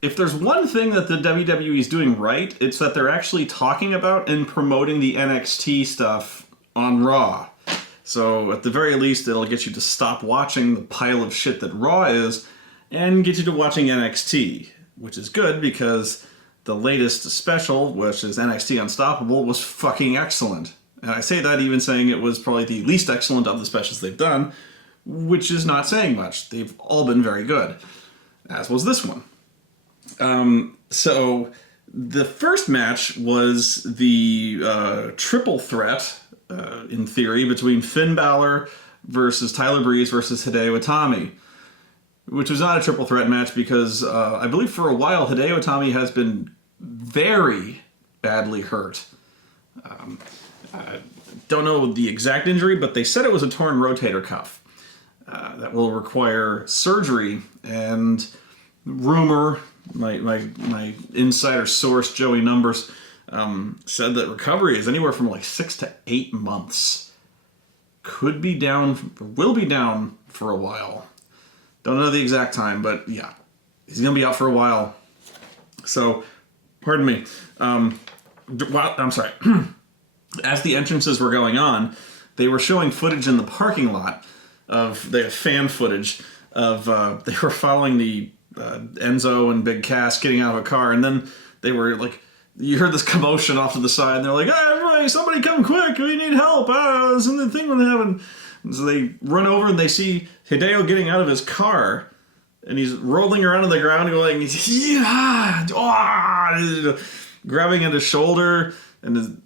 If there's one thing that the WWE is doing right, it's that they're actually talking about and promoting the NXT stuff on Raw. So at the very least, it'll get you to stop watching the pile of shit that Raw is and get you to watching NXT, which is good because the latest special, which is NXT Unstoppable, was fucking excellent. And I say that even saying it was probably the least excellent of the specials they've done, which is not saying much. They've all been very good, as was this one. So the first match was the triple threat, in theory, between Finn Balor versus Tyler Breeze versus Hideo Itami, which was not a triple threat match because I believe for a while Hideo Itami has been very badly hurt. I don't know the exact injury, but they said it was a torn rotator cuff that will require surgery, and rumor, my insider source, Joey Numbers, said that recovery is anywhere from like 6 to 8 months. Could be down, will be down for a while. Don't know the exact time, but yeah, he's going to be out for a while. So, pardon me. I'm sorry. As the entrances were going on, they were showing footage in the parking lot of the fan footage of they were following the Enzo and Big Cass getting out of a car, and then they were like, you heard this commotion off to the side, and they're like, "Hey, everybody, somebody come quick, we need help, this and the thing will happen." And so they run over and they see Hideo getting out of his car, and he's rolling around on the ground going, yeah, grabbing at his shoulder, and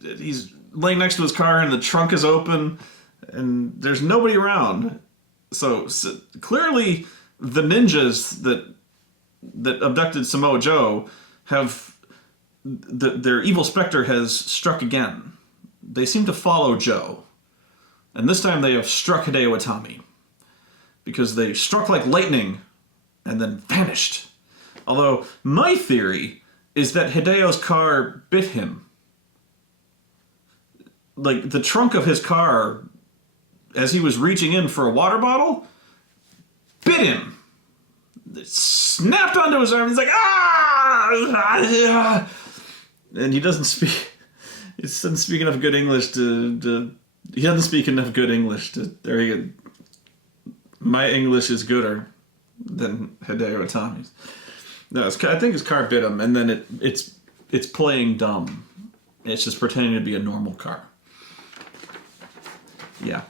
he's laying next to his car, and the trunk is open, and there's nobody around. So clearly the ninjas that abducted Samoa Joe have... their evil specter has struck again. They seem to follow Joe. And this time they have struck Hideo Itami. Because they struck like lightning and then vanished. Although, my theory is that Hideo's car bit him. Like, the trunk of his car, as he was reaching in for a water bottle, bit him. It snapped onto his arm. He's like, ah! And he doesn't speak enough good English to he doesn't speak enough good English to, there you go. My English is gooder than Hideo Itami's. No, I think his car bit him, and then it's playing dumb. It's just pretending to be a normal car. Yeah.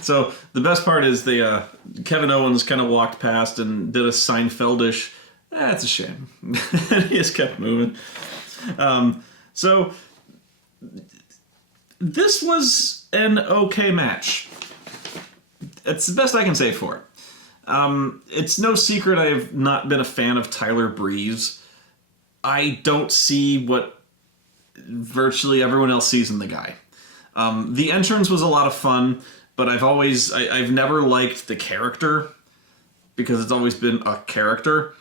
So the best part is Kevin Owens kind of walked past and did a Seinfeldish, that's a shame. He just kept moving. So this was an okay match. It's the best I can say for it. It's no secret I have not been a fan of Tyler Breeze. I don't see what virtually everyone else sees in the guy. The entrance was a lot of fun, but I've never liked the character because it's always been a character.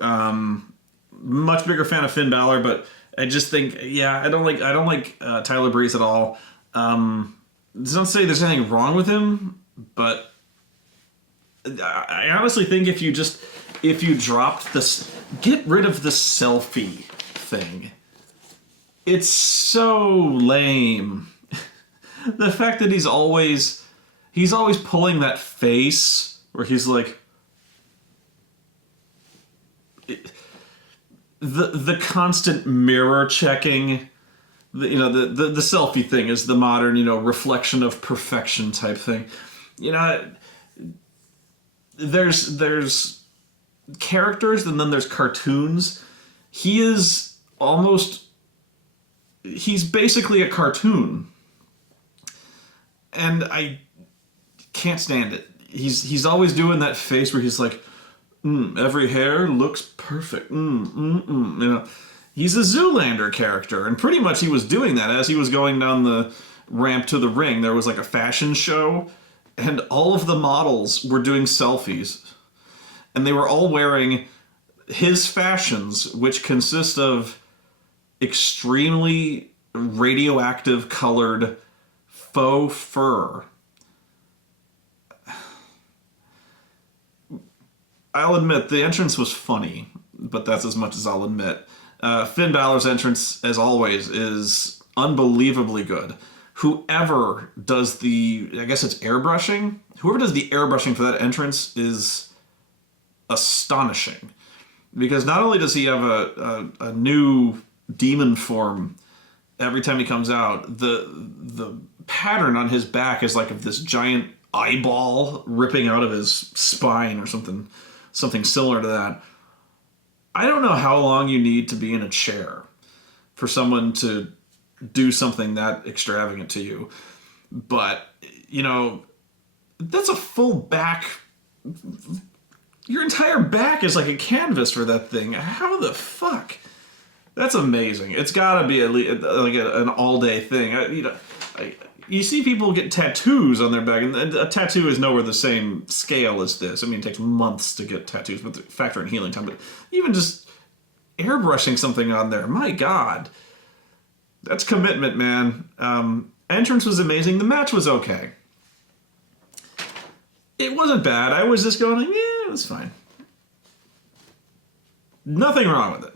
Much bigger fan of Finn Balor, but I just think, I don't like Tyler Breeze at all. Not to say there's anything wrong with him, but I honestly think if you dropped this, get rid of the selfie thing. It's so lame. The fact that he's always pulling that face where he's like, the constant mirror checking, the selfie thing is the modern, reflection of perfection type thing. There's characters and then there's cartoons. He's basically a cartoon. And I can't stand it. He's always doing that face where he's like, every hair looks perfect. He's a Zoolander character, and pretty much he was doing that as he was going down the ramp to the ring. There was like a fashion show, and all of the models were doing selfies. And they were all wearing his fashions, which consist of extremely radioactive colored faux fur. I'll admit the entrance was funny, but that's as much as I'll admit. Finn Balor's entrance, as always, is unbelievably good. Whoever does I guess it's airbrushing? Whoever does the airbrushing for that entrance is astonishing. Because not only does he have a new demon form every time he comes out, the pattern on his back is like of this giant eyeball ripping out of his spine or something similar to that. I don't know how long you need to be in a chair for someone to do something that extravagant to you. But, that's a full back. Your entire back is like a canvas for that thing. How the fuck? That's amazing. It's got to be like an all-day thing. You see people get tattoos on their back, and a tattoo is nowhere the same scale as this. I mean, it takes months to get tattoos, but factor in healing time. But even just airbrushing something on there, my God. That's commitment, man. Entrance was amazing. The match was okay. It wasn't bad. I was just going, it was fine. Nothing wrong with it.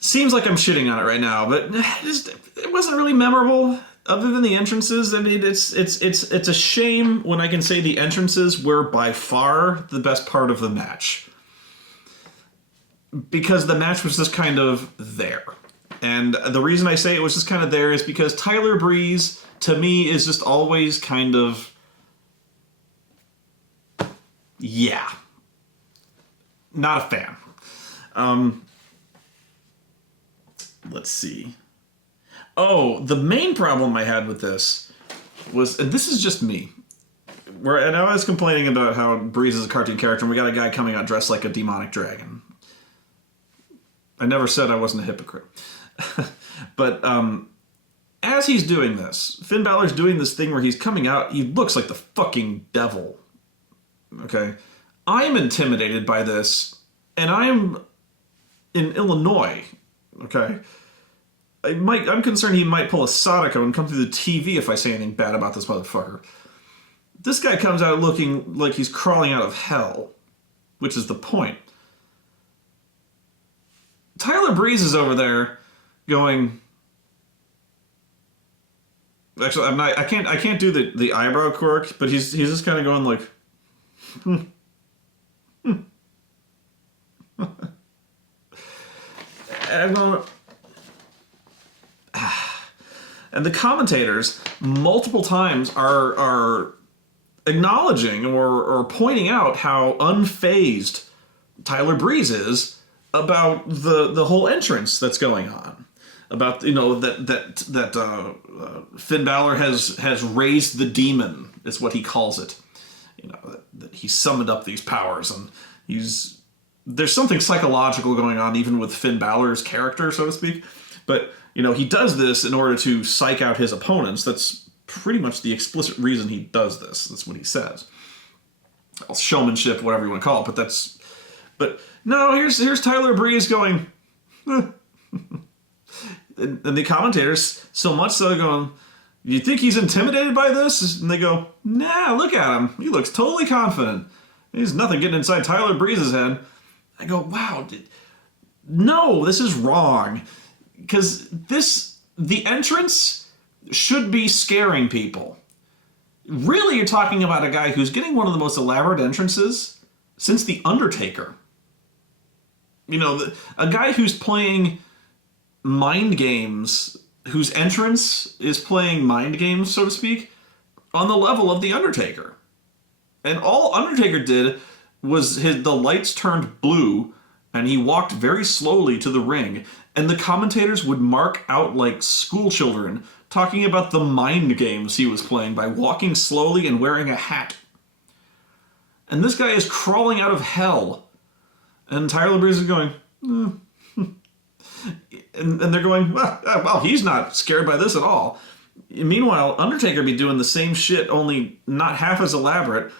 Seems like I'm shitting on it right now, but it wasn't really memorable other than the entrances. I mean, it's a shame when I can say the entrances were by far the best part of the match. Because the match was just kind of there. And the reason I say it was just kind of there is because Tyler Breeze, to me, is just always kind of... yeah. Not a fan. Let's see. Oh, the main problem I had with this was, and this is just me, and I was complaining about how Breeze is a cartoon character, and we got a guy coming out dressed like a demonic dragon. I never said I wasn't a hypocrite. But as he's doing this, Finn Balor's doing this thing where he's coming out, he looks like the fucking devil. Okay? I'm intimidated by this, and I'm in Illinois. Okay? I'm concerned he might pull a Sadako and come through the TV if I say anything bad about this motherfucker. This guy comes out looking like he's crawling out of hell, which is the point. Tyler Breeze is over there going... Actually, I can't do the eyebrow quirk, but he's just kind of going like... And I'm going... And the commentators multiple times are acknowledging or pointing out how unfazed Tyler Breeze is about the whole entrance that's going on. About, that Finn Balor has raised the demon, is what he calls it. That he summoned up these powers, and there's something psychological going on even with Finn Balor's character, so to speak. But, he does this in order to psych out his opponents. That's pretty much the explicit reason he does this. That's what he says. Well, showmanship, whatever you want to call it, but no, here's Tyler Breeze going, and the commentators, so much so, going, you think he's intimidated by this? And they go, nah, look at him. He looks totally confident. There's nothing getting inside Tyler Breeze's head. I go, wow, no, this is wrong. Because the entrance should be scaring people. Really, you're talking about a guy who's getting one of the most elaborate entrances since The Undertaker. A guy who's playing mind games, whose entrance is playing mind games, so to speak, on the level of The Undertaker. And all Undertaker did was the lights turned blue, and he walked very slowly to the ring, and the commentators would mark out like school children, talking about the mind games he was playing by walking slowly and wearing a hat. And this guy is crawling out of hell. And Tyler Breeze is going, and they're going, well, he's not scared by this at all. Meanwhile, Undertaker be doing the same shit, only not half as elaborate.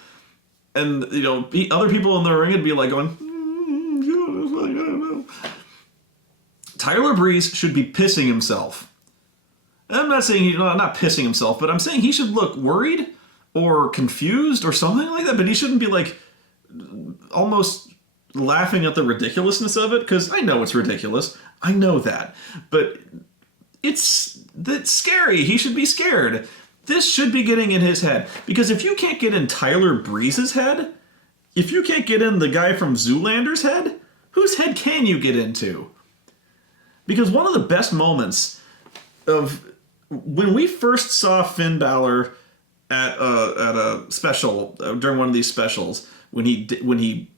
And, other people in the ring would be like going, I don't know. Tyler Breeze should be pissing himself. And I'm not saying he's not pissing himself, but I'm saying he should look worried or confused or something like that, but he shouldn't be like almost laughing at the ridiculousness of it, because I know it's ridiculous. I know that. But that's scary. He should be scared. This should be getting in his head. Because if you can't get in Tyler Breeze's head, if you can't get in the guy from Zoolander's head, whose head can you get into? Because one of the best moments of when we first saw Finn Balor at a special during one of these specials, when he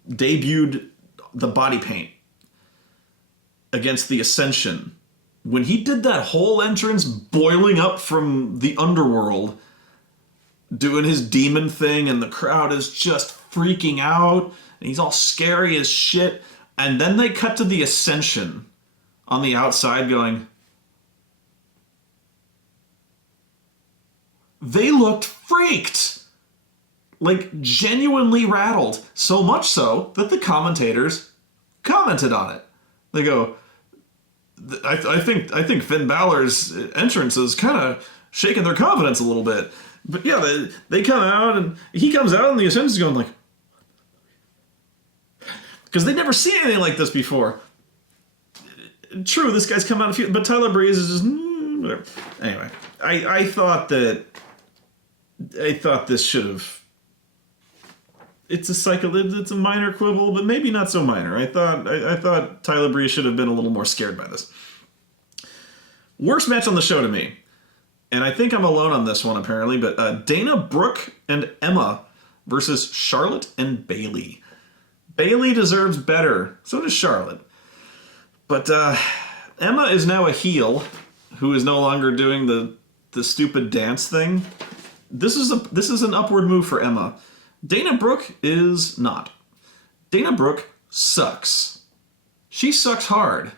debuted the body paint against the Ascension, when he did that whole entrance boiling up from the underworld, doing his demon thing, and the crowd is just freaking out, and he's all scary as shit, and then they cut to the Ascension on the outside going, they looked freaked. Like, genuinely rattled. So much so that the commentators commented on it. They go, I think Finn Balor's entrance is kind of shaking their confidence a little bit. But yeah, they come out, and he comes out, and the Ascension's going like, because they'd never seen anything like this before. True, this guy's come out a few, but Tyler Breeze is just whatever. Anyway, I thought this should have. It's a minor quibble, but maybe not so minor. I thought Tyler Breeze should have been a little more scared by this. Worst match on the show to me, and I think I'm alone on this one apparently, but Dana Brooke and Emma versus Charlotte and Bayley. Bayley deserves better. So does Charlotte. But Emma is now a heel who is no longer doing the stupid dance thing. This is an upward move for Emma. Dana Brooke is not. Dana Brooke sucks. She sucks hard.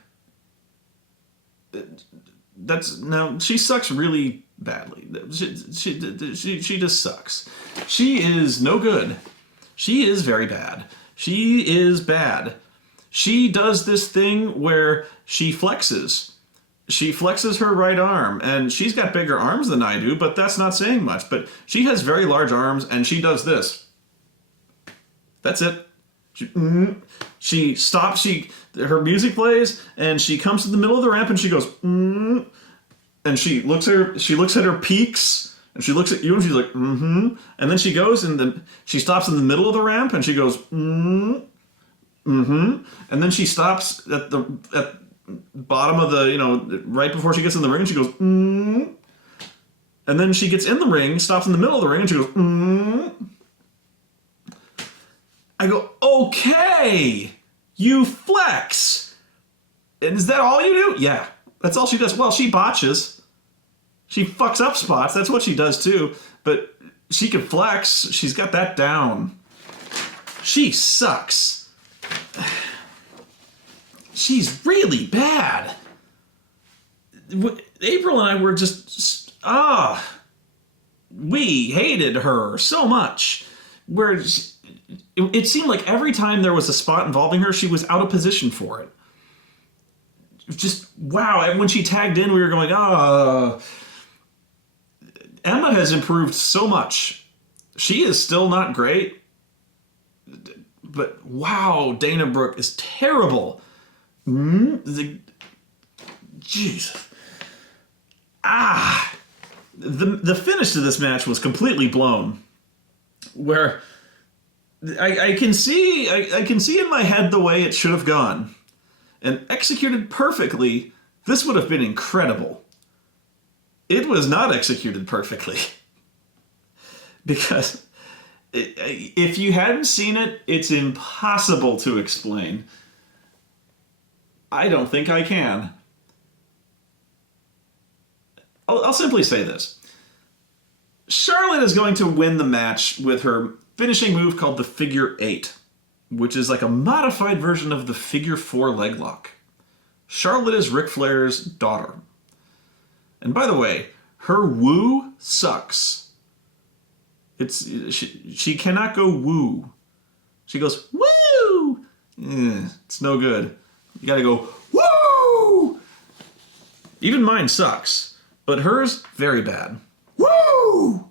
She sucks really badly. She just sucks. She is no good. She is very bad. She is bad. She does this thing where she flexes. She flexes her right arm, and she's got bigger arms than I do, but that's not saying much. But she has very large arms, and she does this. That's it. She stops, her music plays, and she comes to the middle of the ramp, and she goes, and she looks at her peaks, and she looks at you, and she's like, and then she goes, and then she stops in the middle of the ramp, and she goes, and then she stops at the bottom of the, right before she gets in the ring, and she goes, and then she gets in the ring, stops in the middle of the ring, and she goes, I go, okay, you flex. And is that all you do? Yeah, that's all she does. Well, she botches. She fucks up spots. That's what she does too. But she can flex. She's got that down. She sucks. She's really bad. April and I were just, we hated her so much. It seemed like every time there was a spot involving her, she was out of position for it. Just, wow. And when she tagged in, we were going, Emma has improved so much. She is still not great. But, wow, Dana Brooke is terrible. Jeez. The finish to this match was completely blown. Where I can see in my head the way it should have gone. And executed perfectly, this would have been incredible. It was not executed perfectly. Because if you hadn't seen it, it's impossible to explain. I don't think I can. I'll simply say this. Charlotte is going to win the match with her finishing move called the Figure 8, which is like a modified version of the Figure 4 leg lock. Charlotte is Ric Flair's daughter. And by the way, her woo sucks. She cannot go woo. She goes woo. It's no good. You gotta go woo. Even mine sucks, but hers very bad. Woo.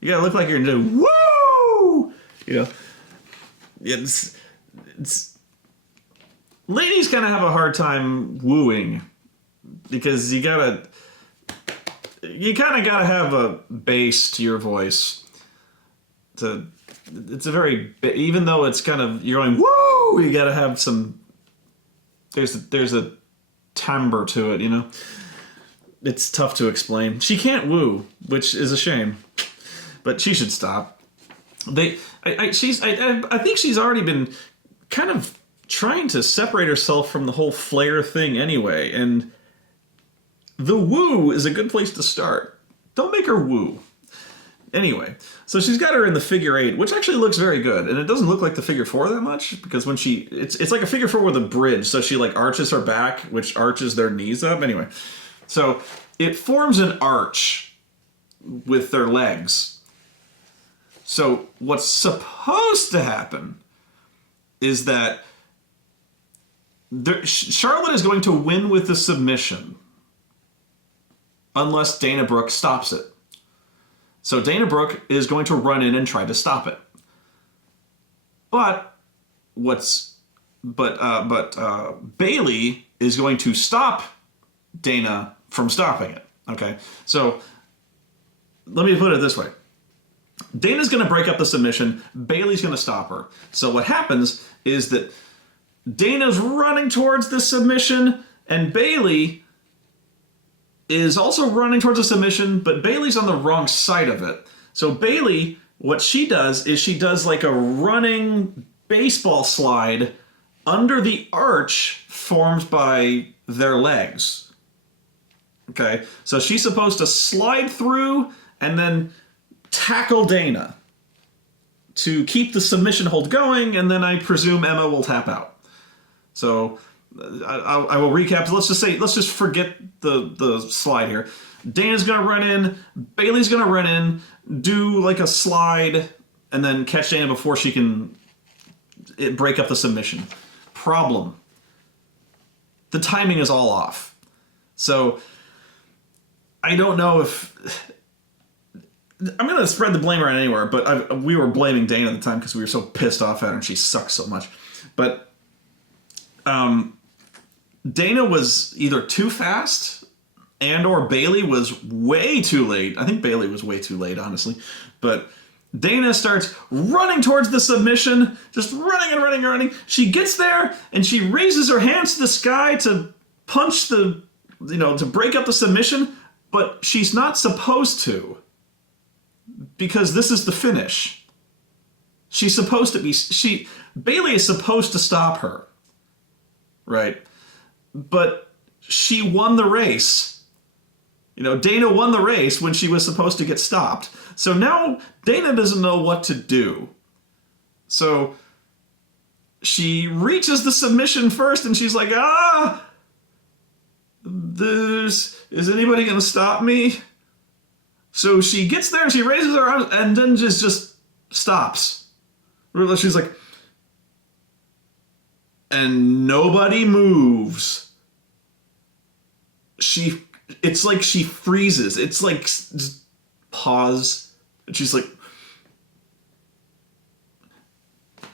You gotta look like you're gonna do woo. it's ladies kind of have a hard time wooing because you kind of gotta have a bass to your voice. It's a very, even though it's kind of, you're going woo, you gotta have some. There's a timbre to it, you know. It's tough to explain. She can't woo, which is a shame, but she should stop. I think she's already been kind of trying to separate herself from the whole Flair thing anyway, and the woo is a good place to start. Don't make her woo. Anyway, so she's got her in the figure 8, which actually looks very good, and it doesn't look like the figure 4 that much, because when it's like a figure 4 with a bridge, so she like arches her back, which arches their knees up. Anyway, so it forms an arch with their legs. So what's supposed to happen is that Charlotte is going to win with the submission unless Dana Brooke stops it. So Dana Brooke is going to run in and try to stop it. But Bayley is going to stop Dana from stopping it. Okay, so let me put it this way. Dana's going to break up the submission. Bayley's going to stop her. So what happens is that Dana's running towards the submission, and Bayley is also running towards a submission, but Bayley's on the wrong side of it. So Bayley, what she does is she does like a running baseball slide under the arch formed by their legs. Okay, so she's supposed to slide through and then tackle Dana to keep the submission hold going, and then I presume Emma will tap out. So I will recap. Let's just forget the slide here. Dana's gonna run in, Bayley's gonna run in, do like a slide, and then catch Dana before she can break up the submission. Problem. The timing is all off. So I don't know if I'm gonna spread the blame around anywhere, but we were blaming Dana at the time because we were so pissed off at her and she sucks so much. But Dana was either too fast and or Bayley was way too late. I think Bayley was way too late, honestly. But Dana starts running towards the submission, just running and running and running. She gets there and she raises her hands to the sky to punch to break up the submission, but she's not supposed to, because this is the finish. She's supposed to be, Bayley is supposed to stop her, right? But she won the race. Dana won the race when she was supposed to get stopped. So now Dana doesn't know what to do. So she reaches the submission first and she's like, is anybody going to stop me? So she gets there and she raises her arms and then just stops. She's like, and nobody moves. It's like she freezes. It's like just pause. And she's like,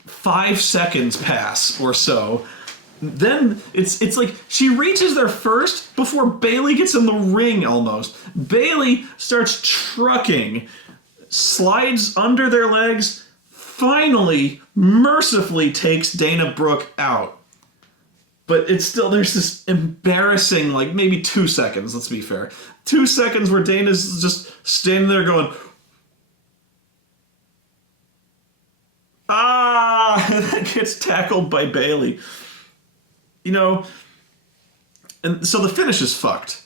5 seconds pass or so. Then it's like she reaches there first before Bayley gets in the ring almost. Bayley starts trucking, slides under their legs, finally, mercifully takes Dana Brooke out. But it's still, there's this embarrassing, like maybe 2 seconds, let's be fair. 2 seconds where Dana's just standing there going, and then gets tackled by Bayley. And so the finish is fucked.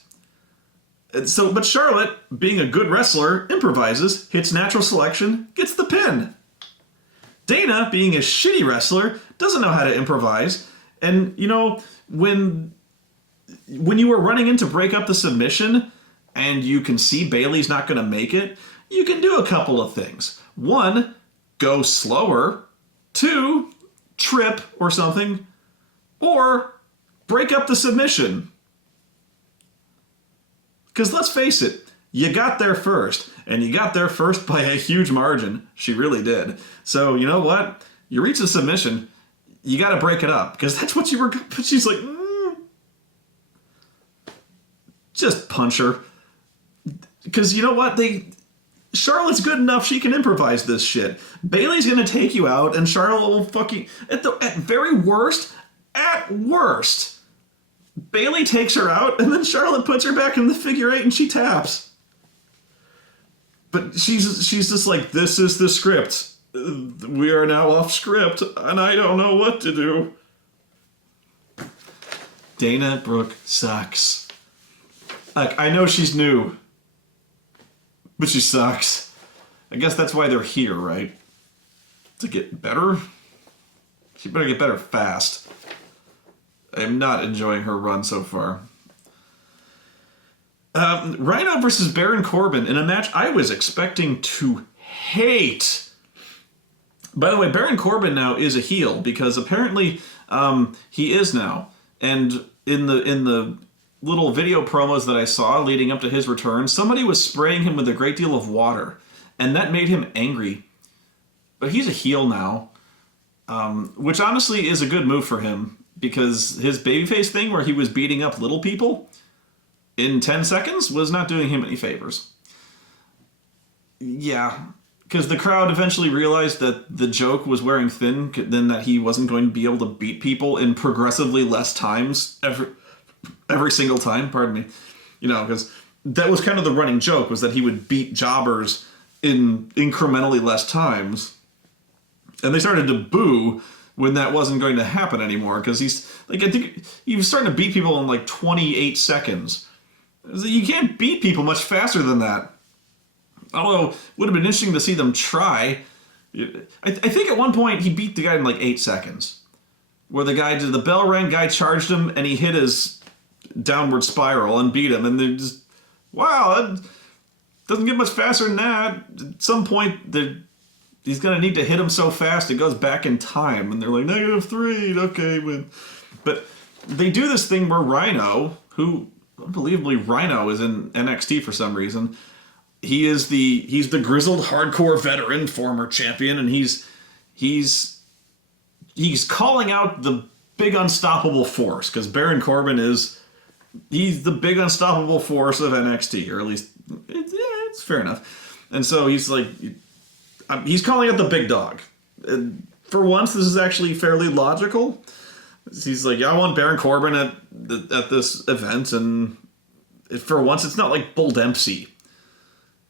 But Charlotte, being a good wrestler, improvises, hits natural selection, gets the pin. Dana, being a shitty wrestler, doesn't know how to improvise. And, when you were running in to break up the submission and you can see Bayley's not going to make it, you can do a couple of things. 1, go slower. 2, trip or something. Or break up the submission. Because let's face it, you got there first. And you got there first by a huge margin. She really did. So, you know what? You reach a submission, you got to break it up because that's what you were. But she's like, just punch her. Because you know what? Charlotte's good enough, she can improvise this shit. Bayley's gonna take you out, and Charlotte will fucking at worst, Bayley takes her out, and then Charlotte puts her back in the figure 8 and she taps. But she's just like, this is the script. We are now off script, and I don't know what to do. Dana Brooke sucks. Like, I know she's new, but she sucks. I guess that's why they're here, right? To get better? She better get better fast. I am not enjoying her run so far. Rhino versus Baron Corbin in a match I was expecting to hate. By the way, Baron Corbin now is a heel because apparently he is now. And in the little video promos that I saw leading up to his return, somebody was spraying him with a great deal of water, and that made him angry. But he's a heel now, which honestly is a good move for him, because his babyface thing where he was beating up little people in 10 seconds was not doing him any favors. Yeah, because the crowd eventually realized that the joke was wearing thin, then that he wasn't going to be able to beat people in progressively less times every single time, pardon me. You know, because that was kind of the running joke, was that he would beat jobbers in incrementally less times. And they started to boo when that wasn't going to happen anymore, because he's, like, I think he was starting to beat people in, like, 28 seconds. You can't beat people much faster than that. Although, it would have been interesting to see them try. I think at one point he beat the guy in, like, 8 seconds. Where the bell rang, guy charged him, and he hit his downward spiral and beat him, and they're just, wow, that doesn't get much faster than that. At some point, he's going to need to hit him so fast it goes back in time, and they're like, -3, okay, but they do this thing where Rhino, who, unbelievably, Rhino is in NXT for some reason, he's the grizzled hardcore veteran, former champion, and he's calling out the big unstoppable force, because Baron Corbin he's the big unstoppable force of NXT, or at least, it's fair enough. And so he's like, he's calling out the big dog. And for once, this is actually fairly logical. He's like, yeah, I want Baron Corbin at this event, and for once, it's not like Bull Dempsey,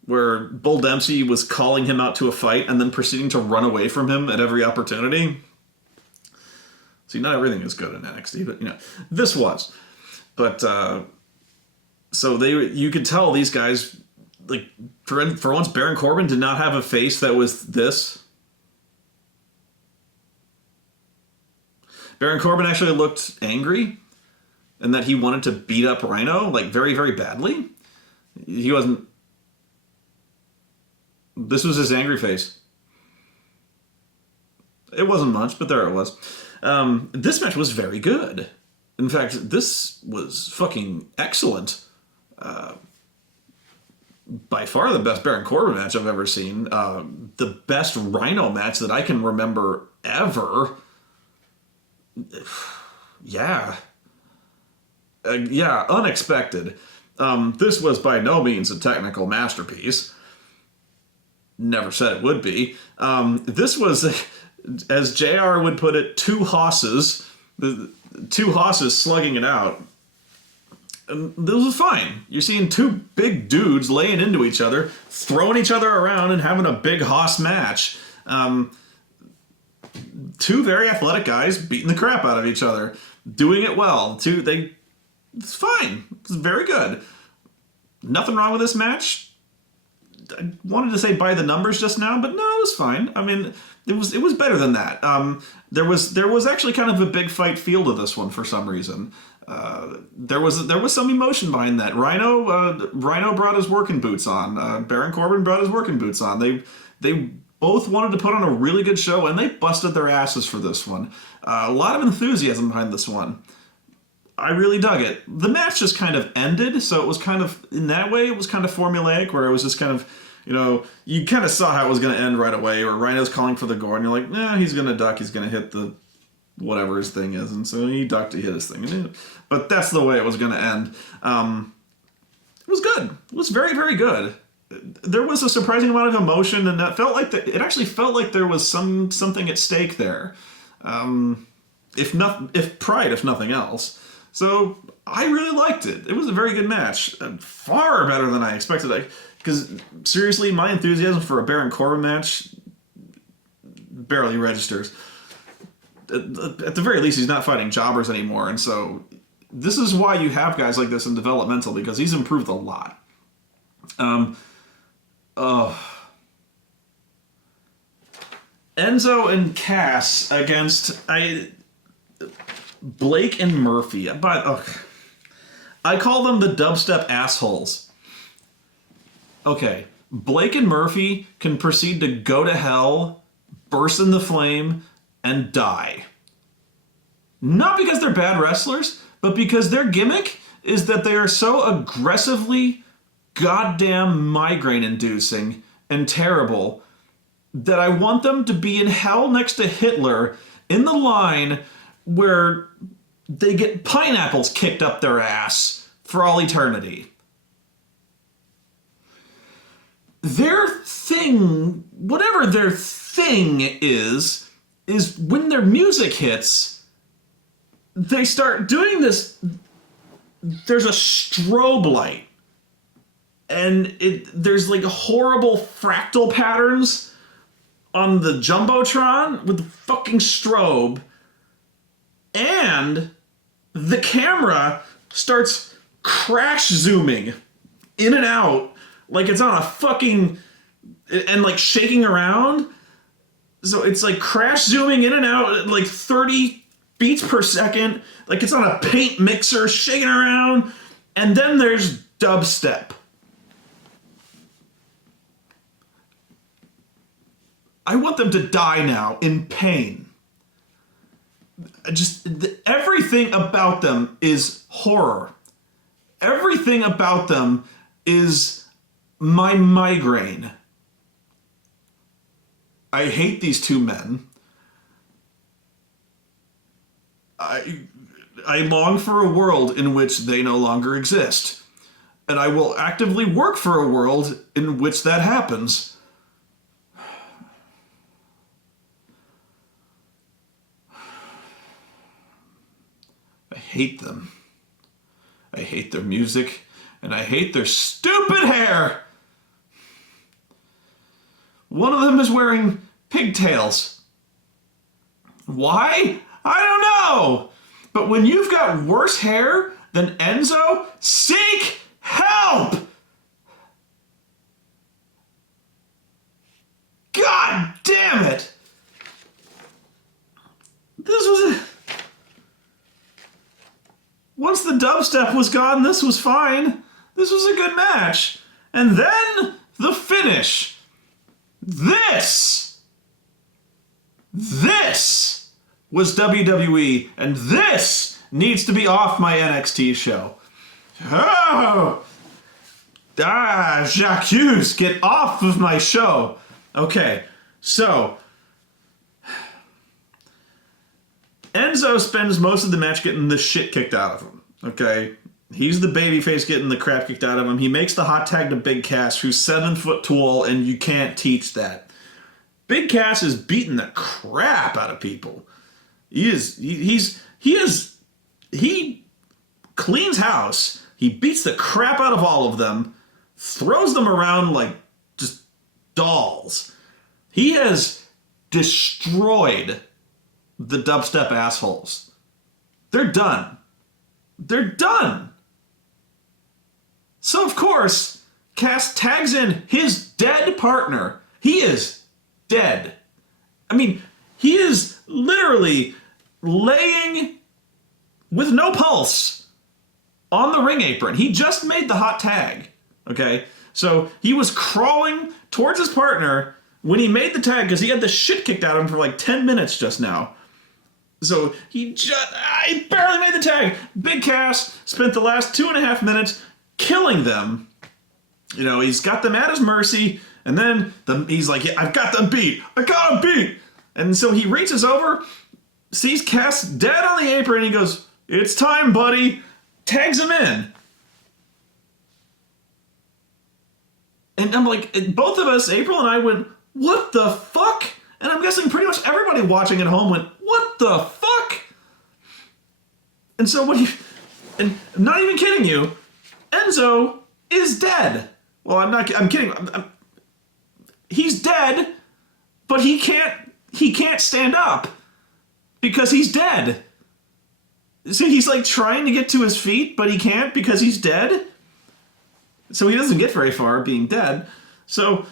where Bull Dempsey was calling him out to a fight and then proceeding to run away from him at every opportunity. See, not everything is good in NXT, but, you know, this was. But, so you could tell these guys, like, for once, Baron Corbin did not have a face that was this. Baron Corbin actually looked angry, and that he wanted to beat up Rhino, like, very, very badly. He wasn't... This was his angry face. It wasn't much, but there it was. This match was very good. In fact, this was fucking excellent. By far the best Baron Corbin match I've ever seen. The best Rhino match that I can remember ever. Yeah. Yeah, unexpected. This was by no means a technical masterpiece. Never said it would be. This was, as JR would put it, two hosses slugging it out. And this was fine. You're seeing two big dudes laying into each other, throwing each other around, and having a big hoss match. Two very athletic guys beating the crap out of each other, doing it well. It's fine. It's very good. Nothing wrong with this match. I wanted to say by the numbers just now, but no, it was fine. I mean, it was better than that. There was actually kind of a big fight feel to this one for some reason. There was some emotion behind that. Rhino brought his working boots on. Baron Corbin brought his working boots on. They both wanted to put on a really good show, and they busted their asses for this one. A lot of enthusiasm behind this one. I really dug it. The match just kind of ended, so it was kind of, in that way, it was kind of formulaic, where it was just kind of You know, you kind of saw how it was going to end right away, where Rhino's calling for the gore, and you're like, nah, he's going to duck, he's going to hit the whatever his thing is, and so he ducked, he hit his thing. But that's the way it was going to end. It was good. It was very, very good. There was a surprising amount of emotion, and that felt like it actually felt like there was something at stake there. If pride, if nothing else. So I really liked it. It was a very good match, far better than I expected. Because seriously, my enthusiasm for a Baron Corbin match barely registers. At the very least, he's not fighting jobbers anymore, and so this is why you have guys like this in developmental, because he's improved a lot. Enzo and Cass against Blake and Murphy. But I call them the dubstep assholes. Okay, Blake and Murphy can proceed to go to hell, burst in the flame, and die. Not because they're bad wrestlers, but because their gimmick is that they are so aggressively goddamn migraine-inducing and terrible that I want them to be in hell next to Hitler in the line where they get pineapples kicked up their ass for all eternity. Their thing, whatever their thing is when their music hits, they start doing this. There's a strobe light, and there's like horrible fractal patterns on the Jumbotron with the fucking strobe, and the camera starts crash zooming in and out like it's on a fucking, and like shaking around. So it's like crash zooming in and out at like 30 beats per second, like it's on a paint mixer shaking around. And then there's dubstep. I want them to die now in pain. Everything about them is horror. Everything about them is my migraine. I hate these two men. I long for a world in which they no longer exist. And I will actively work for a world in which that happens. I hate them. I hate their music, and I hate their stupid hair. One of them is wearing pigtails. Why? I don't know. But when you've got worse hair than Enzo, seek help! God damn it! Once the dubstep was gone, this was fine. This was a good match. And then the finish. This was WWE, and this needs to be off my NXT show. Jacques Hughes, get off of my show. Okay, so Enzo spends most of the match getting the shit kicked out of him. Okay, he's the babyface getting the crap kicked out of him. He makes the hot tag to Big Cass, who's 7 foot tall, and you can't teach that. Big Cass is beating the crap out of people. He cleans house. He beats the crap out of all of them, throws them around like just dolls. He has destroyed the dubstep assholes. They're done. They're done. So of course, Cass tags in his dead partner. He is dead. I mean, he is literally laying with no pulse on the ring apron. He just made the hot tag. Okay? So he was crawling towards his partner when he made the tag because he had the shit kicked out of him for like 10 minutes just now. So he barely made the tag. Big Cass spent the last 2.5 minutes killing them. You know, he's got them at his mercy, And then he's like, yeah, I've got them beat. I got them beat. And so he reaches over, sees Cass dead on the apron, and he goes, it's time, buddy. Tags him in. And I'm like, both of us, April and I, went, what the fuck? And I'm guessing pretty much everybody watching at home went, what the fuck? And so and I'm not even kidding you, Enzo is dead. Well, I'm kidding. He's dead, but he can't stand up because he's dead. So he's like trying to get to his feet, but he can't because he's dead. So he doesn't get very far being dead. So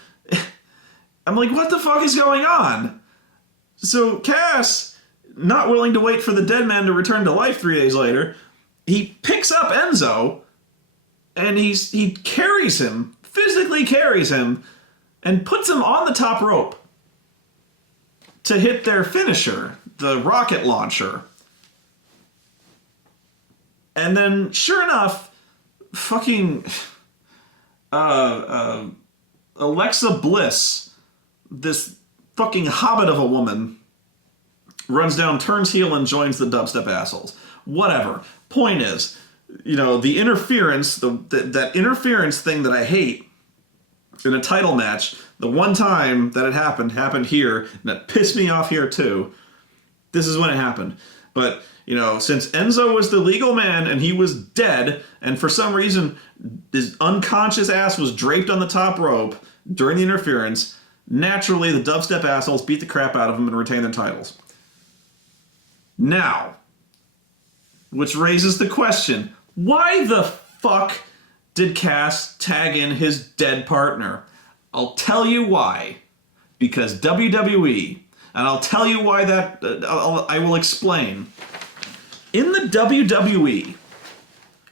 I'm like, what the fuck is going on? So Cass, not willing to wait for the dead man to return to life 3 days later, he picks up Enzo and he carries him, physically carries him, and puts him on the top rope to hit their finisher, the rocket launcher. And then, sure enough, fucking Alexa Bliss, this fucking hobbit of a woman, runs down, turns heel, and joins the dubstep assholes. Whatever. Point is, the interference, that interference thing that I hate in a title match, the one time that it happened here, and that pissed me off here too. This is when it happened. But, since Enzo was the legal man and he was dead, and for some reason his unconscious ass was draped on the top rope during the interference, naturally the dubstep assholes beat the crap out of him and retain their titles. Now, which raises the question, why the fuck did Cass tag in his dead partner? I'll tell you why. Because WWE. And I'll tell you why that... I will explain. In the WWE,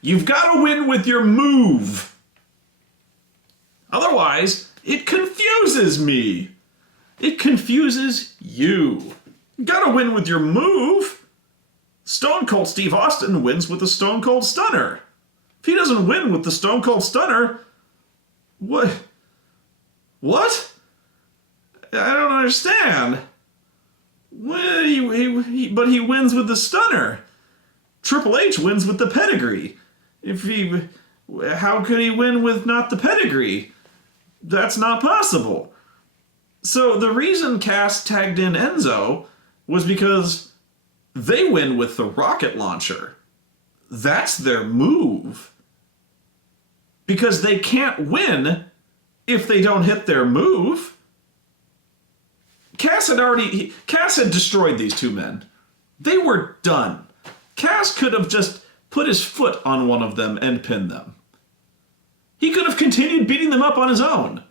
you've got to win with your move. Otherwise, it confuses me. It confuses you. You got to win with your move. Stone Cold Steve Austin wins with the Stone Cold Stunner. If he doesn't win with the Stone Cold Stunner, what? What? I don't understand. Well, but he wins with the Stunner. Triple H wins with the pedigree. How could he win with not the pedigree? That's not possible. So the reason Cass tagged in Enzo was because they win with the rocket launcher. That's their move. Because they can't win if they don't hit their move. Cass had destroyed these two men. They were done. Cass could have just put his foot on one of them and pinned them. He could have continued beating them up on his own.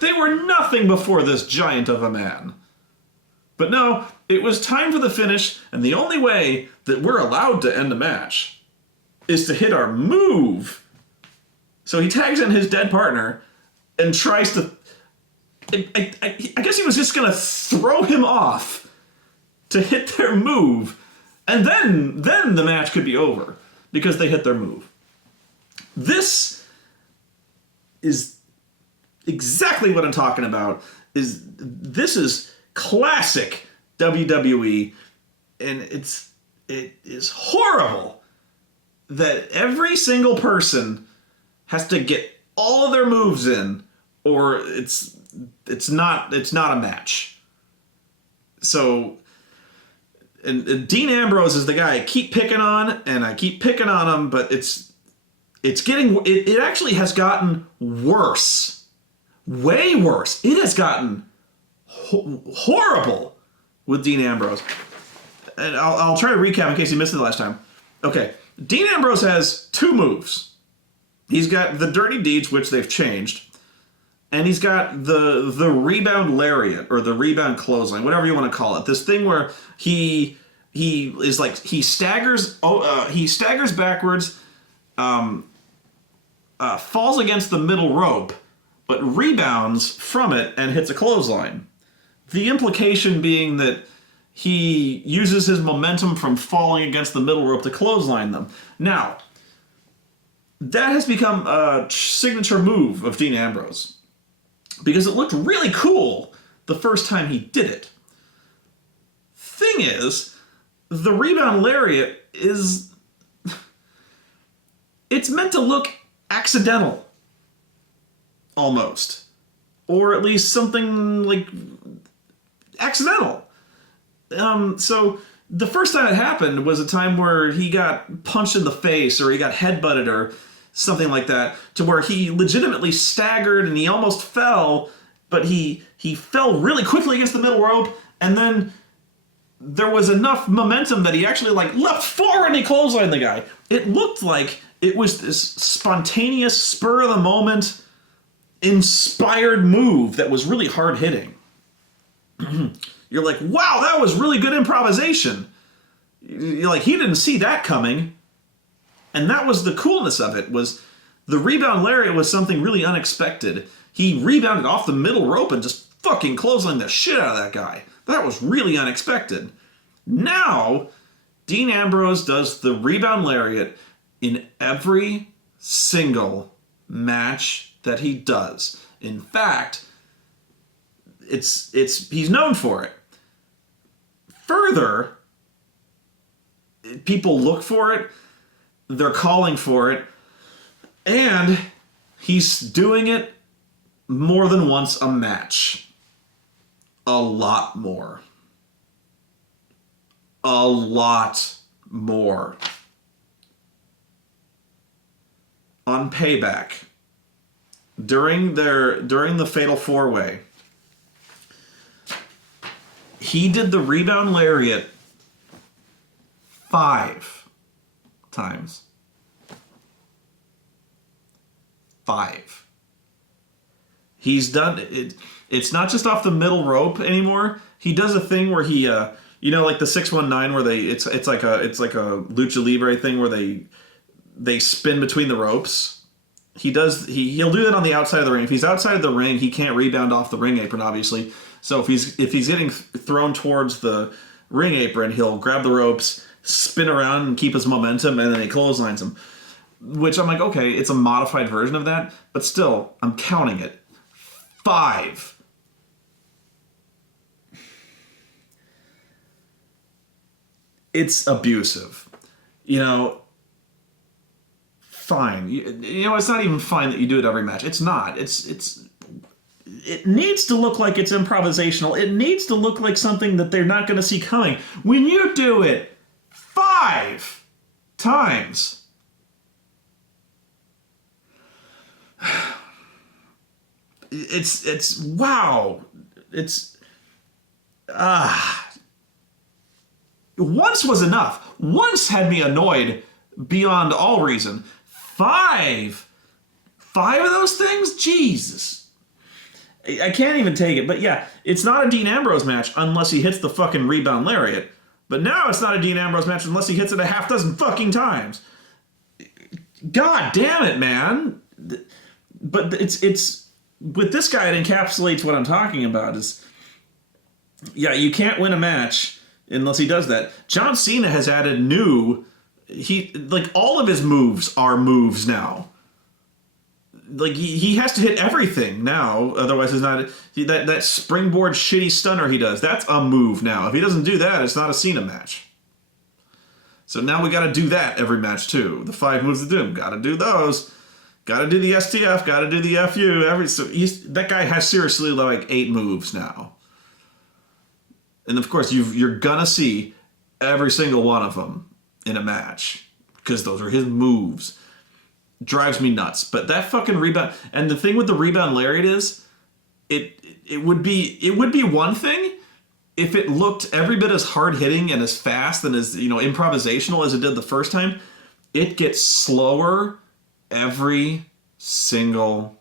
They were nothing before this giant of a man. But no, it was time for the finish, and the only way that we're allowed to end a match is to hit our move. So he tags in his dead partner and tries to... I guess he was just going to throw him off to hit their move, and then the match could be over because they hit their move. This is exactly what I'm talking about. This is classic WWE, and it is horrible that every single person has to get all of their moves in, or it's not a match. So, and Dean Ambrose is the guy I keep picking on, and I keep picking on him, but it actually has gotten worse. Way worse. It has gotten horrible with Dean Ambrose. And I'll try to recap in case you missed it the last time. Okay, Dean Ambrose has two moves. He's got the Dirty Deeds, which they've changed, and he's got the rebound lariat, or the rebound clothesline, whatever you want to call it. This thing where he is like, he staggers backwards, falls against the middle rope, but rebounds from it and hits a clothesline. The implication being that he uses his momentum from falling against the middle rope to clothesline them. Now, that has become a signature move of Dean Ambrose. because it looked really cool the first time he did it. Thing is, the rebound lariat is... it's meant to look accidental. Almost. Or at least something like accidental. So the first time it happened was a time where he got punched in the face or he got headbutted or something like that, to where he legitimately staggered and he almost fell, but he fell really quickly against the middle rope, and then there was enough momentum that he actually leapt forward and he clotheslined the guy. It looked like it was this spontaneous, spur of the moment, inspired move that was really hard hitting. You're like, wow, that was really good improvisation. You're like, he didn't see that coming. And that was the coolness of it, was the rebound lariat was something really unexpected. He rebounded off the middle rope and just fucking clotheslined the shit out of that guy. That was really unexpected. Now, Dean Ambrose does the rebound lariat in every single match that he does. In fact, he's known for it. Further, people look for it, they're calling for it, and he's doing it more than once a match. A lot more. A lot more. On Payback, during the Fatal 4-Way, he did the rebound lariat 5 times. 5. He's done it. It's not just off the middle rope anymore. He does a thing where he, like the 619, where it's like a lucha libre thing where they spin between the ropes. He'll do that on the outside of the ring. If he's outside of the ring, he can't rebound off the ring apron, obviously. So if he's getting thrown towards the ring apron, he'll grab the ropes, spin around and keep his momentum, and then he clotheslines him. Which I'm like, okay, it's a modified version of that, but still, I'm counting it. 5. It's abusive. Fine. It's not even fine that you do it every match. It's not. It needs to look like it's improvisational. It needs to look like something that they're not going to see coming. When you do it 5 times, it's wow. Once was enough. Once had me annoyed beyond all reason. 5 of those things? Jesus. I can't even take it. But yeah, it's not a Dean Ambrose match unless he hits the fucking rebound lariat. But now it's not a Dean Ambrose match unless he hits it a half dozen fucking times. God damn it, man. But it's with this guy, it encapsulates what I'm talking about. Is you can't win a match unless he does that. John Cena has added all of his moves are moves now. He has to hit everything now, otherwise it's not that springboard shitty stunner he does. That's a move now. If he doesn't do that, it's not a Cena match. So now we got to do that every match too. The 5 moves of doom, got to do those. Got to do the STF, got to do the FU. That guy has seriously 8 moves now. And of course, you're gonna see every single one of them in a match because those are his moves. Drives me nuts. But that fucking rebound, and the thing with the rebound lariat is, it would be one thing if it looked every bit as hard hitting and as fast and as improvisational as it did the first time. It gets slower every single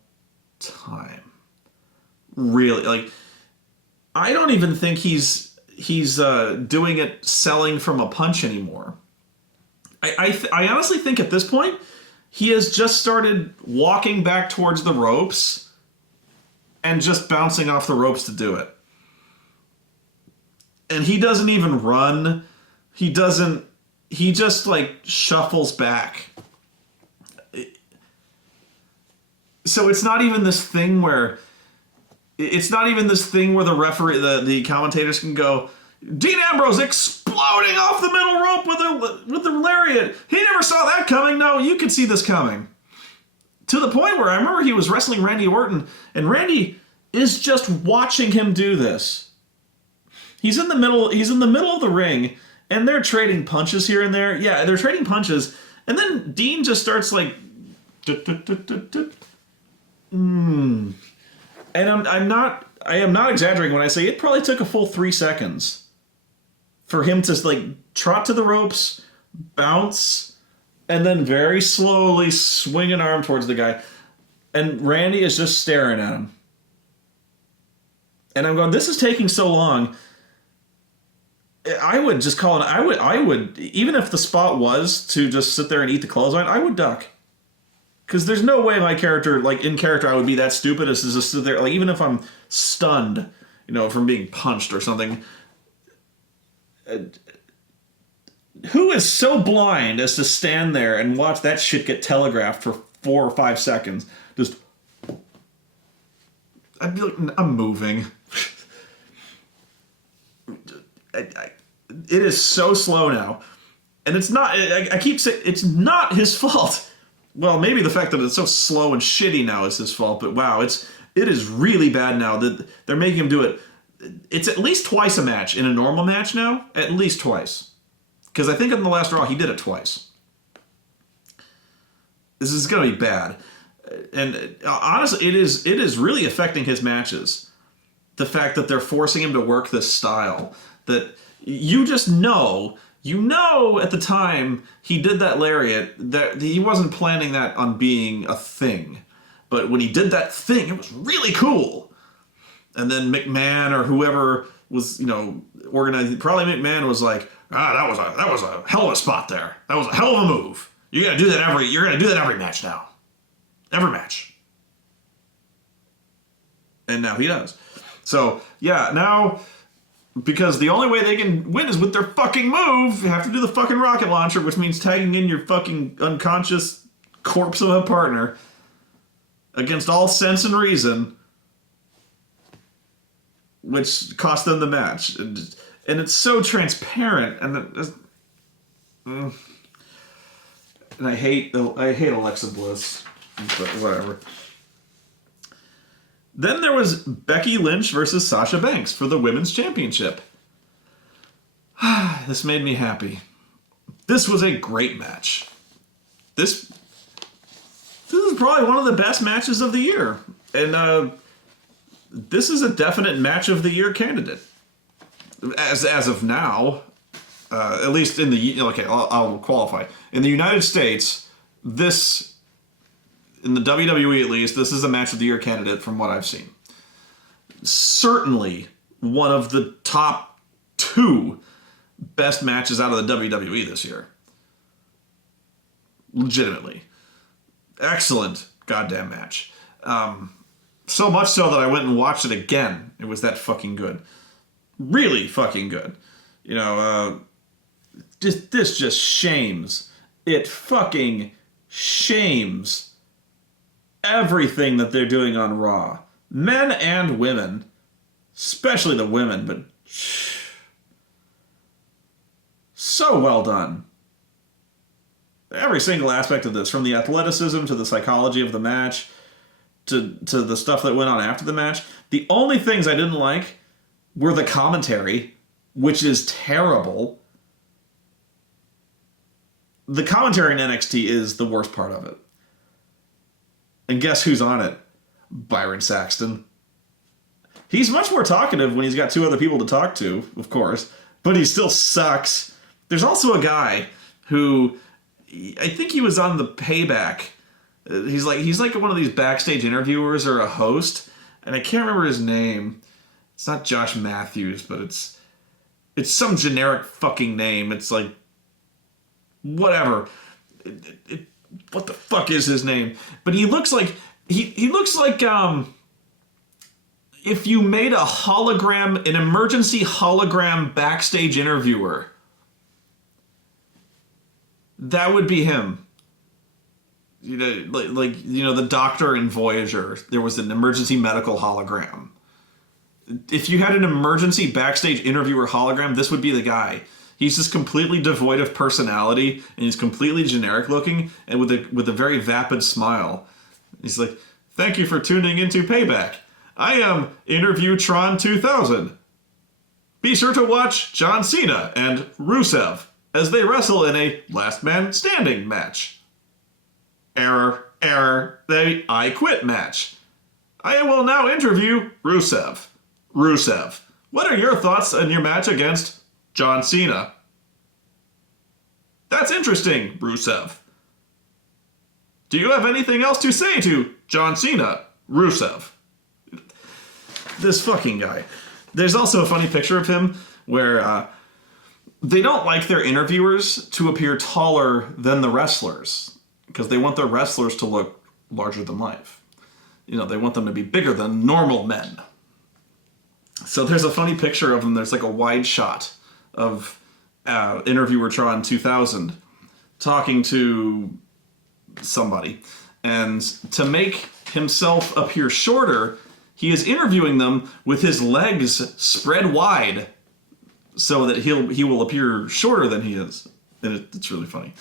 time. Really, I don't even think he's doing it selling from a punch anymore. I honestly think at this point he has just started walking back towards the ropes and just bouncing off the ropes to do it. And he doesn't even run. He just shuffles back. So it's not even this thing where It's not even this thing where the referee, the commentators can go, Dean Ambrose exploding off the middle rope with the lariat. He never saw that coming. No, you could see this coming. To the point where I remember he was wrestling Randy Orton, and Randy is just watching him do this. He's in the middle of the ring, and they're trading punches here and there. Yeah, they're trading punches, and then Dean just starts like, And I am not exaggerating when I say it probably took a full 3 seconds for him to like trot to the ropes, bounce, and then very slowly swing an arm towards the guy. And Randy is just staring at him. And I'm going, this is taking so long. I would just call it, I would, even if the spot was to just sit there and eat the clothesline, I would duck. Because there's no way my character, like in character, I would be that stupid as to just sit there. Like even if I'm stunned, from being punched or something. Who is so blind as to stand there and watch that shit get telegraphed for 4 or 5 seconds? Just, I'd be like, I'm moving. It is so slow now. And it's not, I keep saying, it's not his fault. Well, maybe the fact that it's so slow and shitty now is his fault, but wow, it is really bad now that they're making him do it. It's at least twice a match in a normal match now, at least twice. Because I think in the last Raw he did it twice. This is going to be bad. And honestly, it is really affecting his matches. The fact that they're forcing him to work this style. That you just know... at the time he did that lariat that he wasn't planning that on being a thing. But when he did that thing, it was really cool. And then McMahon or whoever was, organizing, probably McMahon was like, that was a hell of a spot there. That was a hell of a move. You're gonna do that every match now. Every match. And now he does. So, yeah, now... Because the only way they can win is with their fucking move. You have to do the fucking rocket launcher, which means tagging in your fucking unconscious corpse of a partner against all sense and reason, which cost them the match. And it's so transparent, and I hate Alexa Bliss, but whatever. Then there was Becky Lynch versus Sasha Banks for the Women's Championship. This made me happy. This was a great match. This is probably one of the best matches of the year. And this is a definite match of the year candidate. As of now, at least in the... Okay, I'll qualify. In the United States, in the WWE at least, this is a match of the year candidate from what I've seen. Certainly one of the top 2 best matches out of the WWE this year. Legitimately. Excellent goddamn match. So much so that I went and watched it again. It was that fucking good. Really fucking good. This just shames. It fucking shames everything that they're doing on Raw. Men and women. Especially the women, but... So well done. Every single aspect of this, from the athleticism to the psychology of the match, to the stuff that went on after the match. The only things I didn't like were the commentary, which is terrible. The commentary in NXT is the worst part of it. And guess who's on it? Byron Saxton. He's much more talkative when he's got 2 other people to talk to, of course, but he still sucks. There's also a guy who, I think he was on the Payback. He's like one of these backstage interviewers or a host, and I can't remember his name. It's not Josh Matthews, but it's some generic fucking name. It's like, whatever. What the fuck is his name? But he looks like he looks like if you made a hologram, an emergency hologram backstage interviewer. That would be him. The Doctor in Voyager. There was an emergency medical hologram. If you had an emergency backstage interviewer hologram, this would be the guy. He's just completely devoid of personality, and he's completely generic looking, and with a very vapid smile. He's like, "Thank you for tuning into Payback. I am Interviewtron 2000. Be sure to watch John Cena and Rusev as they wrestle in a last man standing match. Error, the I Quit match. I will now interview Rusev. Rusev, what are your thoughts on your match against John Cena? That's interesting, Rusev. Do you have anything else to say to John Cena? Rusev." This fucking guy. There's also a funny picture of him where they don't like their interviewers to appear taller than the wrestlers because they want their wrestlers to look larger than life. You know, they want them to be bigger than normal men. So there's a funny picture of him. There's like a wide shot of Interviewertron 2000 talking to somebody. And to make himself appear shorter, he is interviewing them with his legs spread wide so that he will appear shorter than he is. And it's really funny.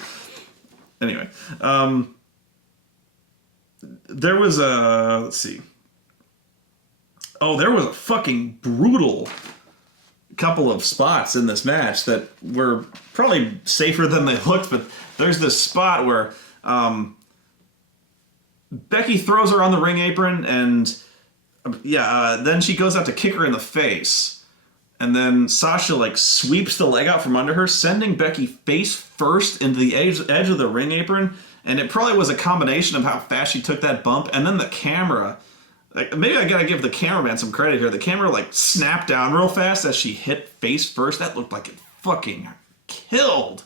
Anyway, there was a, let's see. Oh, there was a fucking brutal couple of spots in this match that were probably safer than they looked, but there's this spot where Becky throws her on the ring apron and then she goes out to kick her in the face. And then Sasha like sweeps the leg out from under her, sending Becky face first into the edge of the ring apron. And it probably was a combination of how fast she took that bump. And then the camera, like, maybe I gotta give the cameraman some credit here. The camera like snapped down real fast as she hit face first. That looked like it fucking killed.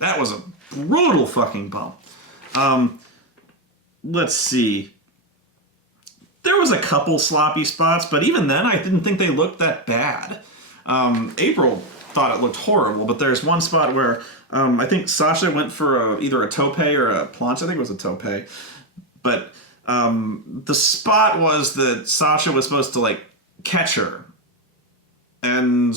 That was a brutal fucking bump. Let's see. There was a couple sloppy spots, but even then I didn't think they looked that bad. April thought it looked horrible, but there's one spot where I think Sasha went for either a tope or a planche. I think it was a tope. But the spot was that Sasha was supposed to like catch her and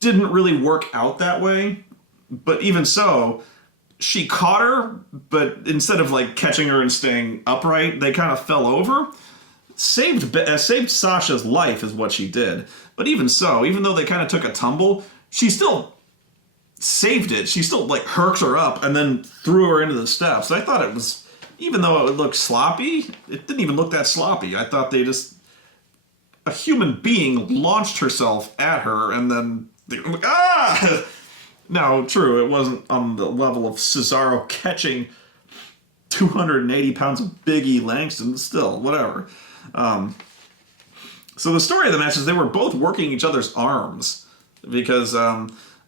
didn't really work out that way. But even so, she caught her, but instead of like catching her and staying upright, they kind of fell over. Saved Sasha's life is what she did. But even so, even though they kind of took a tumble, she still saved it. She still like herked her up and then threw her into the steps. I thought it was, even though it looked sloppy, it didn't even look that sloppy. I thought a human being launched herself at her and then they were like, ah! Now, true, it wasn't on the level of Cesaro catching 280 pounds of Big E Langston, but still, whatever. So the story of the match is they were both working each other's arms because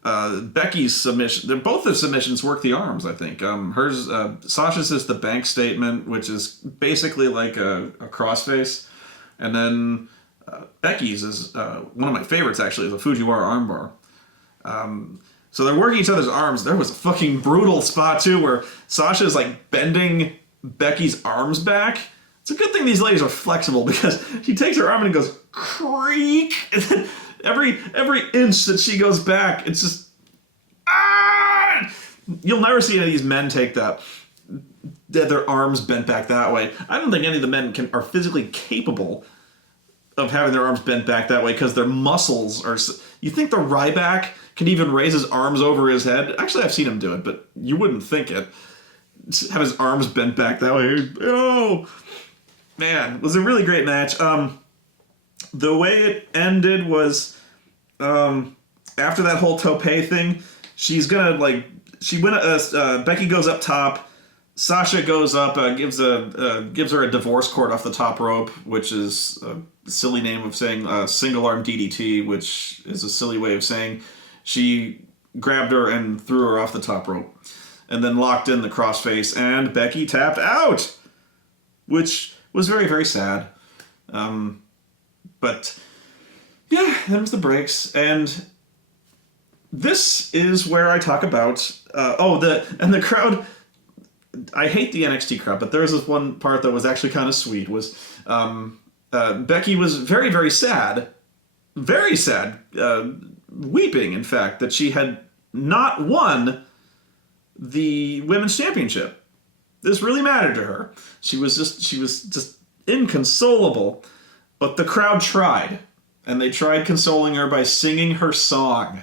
Becky's submission, both the submissions work the arms, I think. Sasha's is the bank statement, which is basically like a crossface. And then Becky's is one of my favorites, actually, is a Fujiwara armbar. So they're working each other's arms. There was a fucking brutal spot, too, where Sasha's, like, bending Becky's arms back. It's a good thing these ladies are flexible, because she takes her arm and it goes, creak! And then every inch that she goes back, it's just, ah! You'll never see any of these men take that, their arms bent back that way. I don't think any of the men are physically capable of having their arms bent back that way, because their muscles are... You think the Ryback can even raise his arms over his head? Actually, I've seen him do it, but you wouldn't think it. Just have his arms bent back that way. Oh! Man, it was a really great match. The way it ended was, after that whole tope thing, she's gonna, like... Becky goes up top. Sasha goes up, gives her a divorce cord off the top rope, which is a silly name of saying single arm DDT, which is a silly way of saying she grabbed her and threw her off the top rope, and then locked in the crossface, and Becky tapped out, which was very, very sad. But yeah, that was the breaks, and this is where I talk about the crowd. I hate the NXT crowd, but there was this one part that was actually kind of sweet. Was Becky was very, very sad, weeping, in fact, that she had not won the women's championship. This really mattered to her. She was just inconsolable. But the crowd tried, and they tried consoling her by singing her song.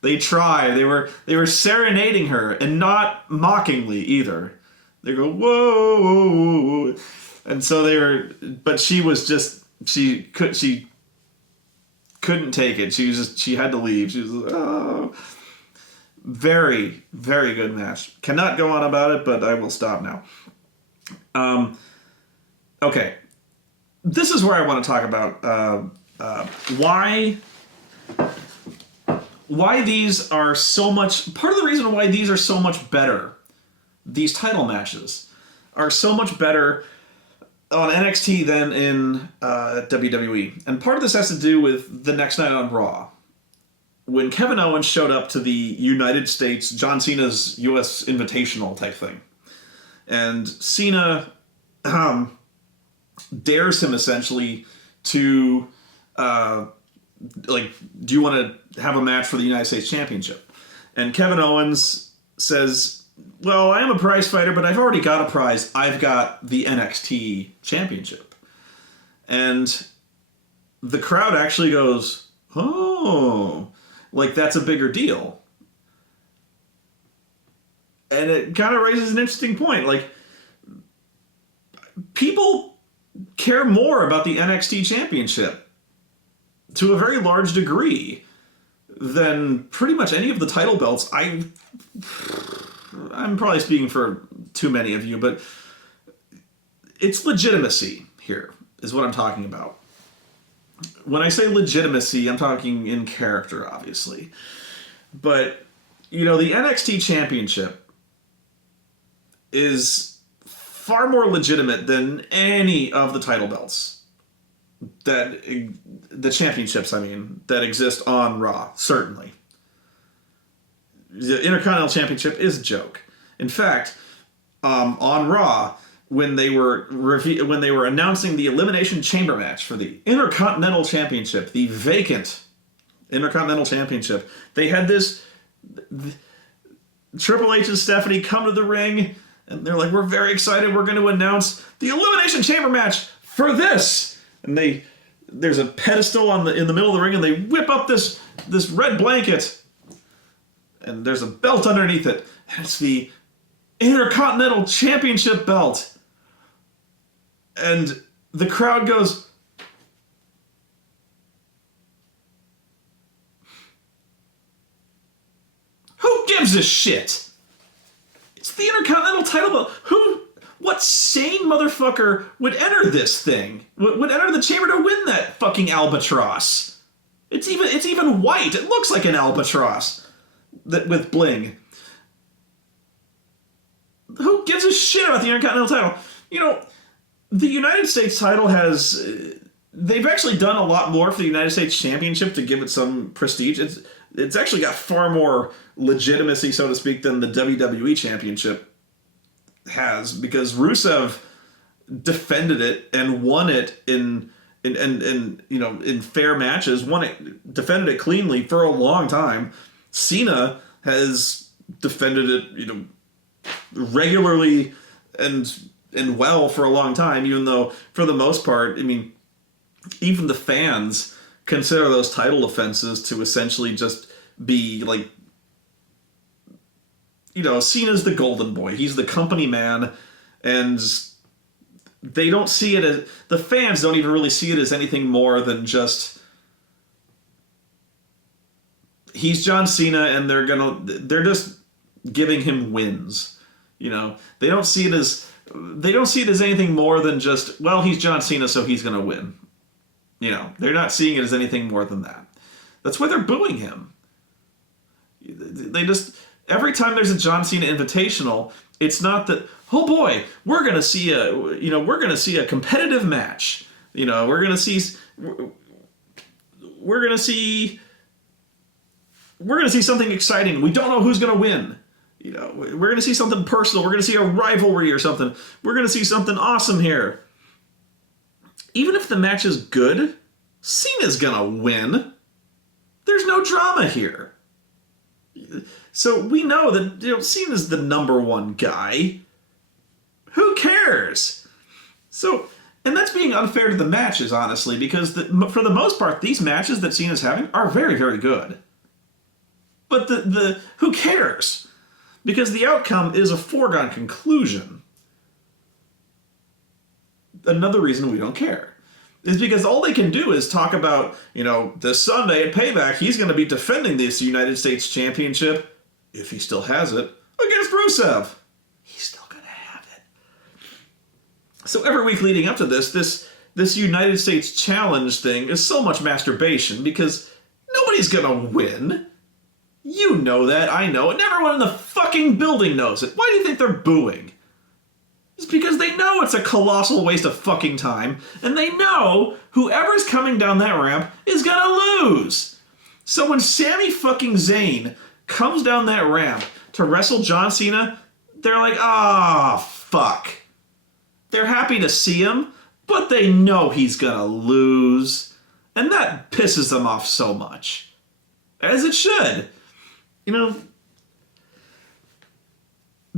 They tried. They were serenading her, and not mockingly either. They go, whoa, whoa, whoa. And so they were, but she was just, she couldn't take it. She had to leave. She was like, oh. Very, very good match. Cannot go on about it, but I will stop now. Okay. This is where I want to talk about why these are so much, part of the reason why these are so much better, these title matches are so much better on NXT than in WWE. And part of this has to do with the next night on Raw. When Kevin Owens showed up to the United States, John Cena's U.S. Invitational type thing. And Cena dares him essentially to, do you want to have a match for the United States Championship? And Kevin Owens says, well, I am a prize fighter, but I've already got a prize. I've got the NXT Championship. And the crowd actually goes, oh, like that's a bigger deal. And it kind of raises an interesting point. Like, people care more about the NXT Championship to a very large degree than pretty much any of the title belts. I'm probably speaking for too many of you, but it's legitimacy here is what I'm talking about. When I say legitimacy, I'm talking in character, obviously. But, the NXT Championship is far more legitimate than any of the title belts. The championships, that exist on Raw, certainly. The Intercontinental Championship is a joke. In fact, on Raw, when they were announcing the Elimination Chamber match for the Intercontinental Championship, the vacant Intercontinental Championship, they had this Triple H and Stephanie come to the ring, and they're like, "We're very excited. We're going to announce the Elimination Chamber match for this." And there's a pedestal in the middle of the ring, and they whip up this red blanket. And there's a belt underneath it. And it's the Intercontinental Championship belt. And the crowd goes, who gives a shit? It's the Intercontinental title belt. What sane motherfucker would enter this thing? Would enter the chamber to win that fucking albatross? It's even white. It looks like an albatross. With bling. Who gives a shit about the Intercontinental title? The United States title they've actually done a lot more for the United States Championship to give it some prestige. It's actually got far more legitimacy, so to speak, than the WWE Championship has, because Rusev defended it and won it in fair matches, defended it cleanly for a long time. Cena has defended it, regularly and well for a long time, even though for the most part, even the fans consider those title defenses to essentially just be like, Cena's the golden boy. He's the company man, and they don't see it as, the fans don't even really see it as anything more than just, he's John Cena, and they're just giving him wins. They don't see it as anything more than just, well, he's John Cena, so he's gonna win. They're not seeing it as anything more than that. That's why they're booing him. They just, every time there's a John Cena Invitational, it's not that, oh boy, we're gonna see a competitive match. We're gonna see something exciting. We don't know who's going to win. We're going to see something personal. We're going to see a rivalry or something. We're going to see something awesome here. even if the match is good, Cena's gonna win. There's no drama here. So we know that Cena's the number one guy. Who cares? So, and that's being unfair to the matches, honestly, because for the most part, these matches that Cena's having are very, very good. But who cares? Because the outcome is a foregone conclusion. Another reason we don't care is because all they can do is talk about, this Sunday at Payback, he's going to be defending this United States Championship, if he still has it, against Rusev. He's still going to have it. So every week leading up to this United States Challenge thing is so much masturbation because nobody's going to win. You know that, I know it, and everyone in the fucking building knows it. Why do you think they're booing? It's because they know it's a colossal waste of fucking time, and they know whoever's coming down that ramp is gonna lose. So when Sami fucking Zayn comes down that ramp to wrestle John Cena, they're like, fuck. They're happy to see him, but they know he's gonna lose. And that pisses them off so much. As it should.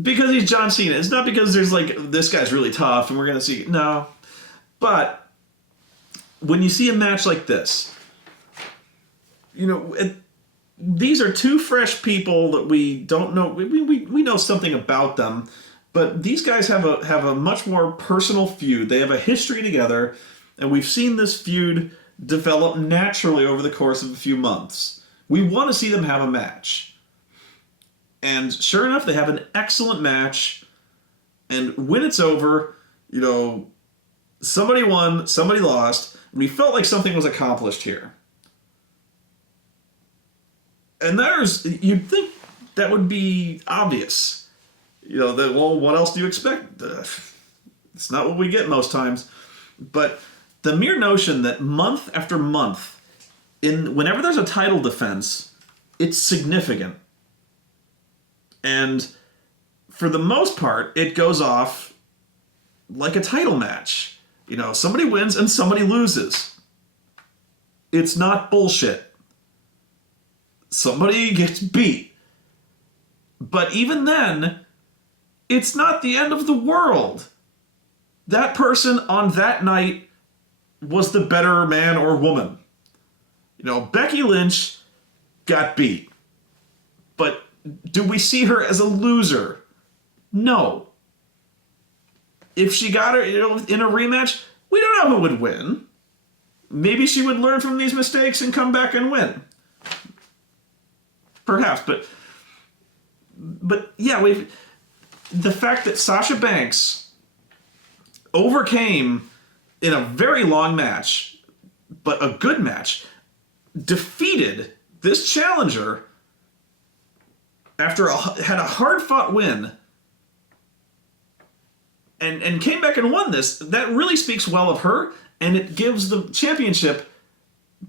Because he's John Cena. It's not because there's this guy's really tough and we're going to see. No. But when you see a match like this, these are two fresh people that we don't know. We know something about them, but these guys have a much more personal feud. They have a history together, and we've seen this feud develop naturally over the course of a few months. We want to see them have a match. And sure enough, they have an excellent match. And when it's over, somebody won, somebody lost. And we felt like something was accomplished here. And you'd think that would be obvious. What else do you expect? It's not what we get most times. But the mere notion that month after month, whenever there's a title defense, it's significant. And for the most part, it goes off like a title match. Somebody wins and somebody loses. It's not bullshit. Somebody gets beat. But even then, it's not the end of the world. That person on that night was the better man or woman. Becky Lynch got beat. But do we see her as a loser? No. If she got her in a rematch, we don't know who would win. Maybe she would learn from these mistakes and come back and win. Perhaps, but yeah, the fact that Sasha Banks overcame in a very long match, but a good match, defeated this challenger after had a hard-fought win, and came back and won this, that really speaks well of her, and it gives the championship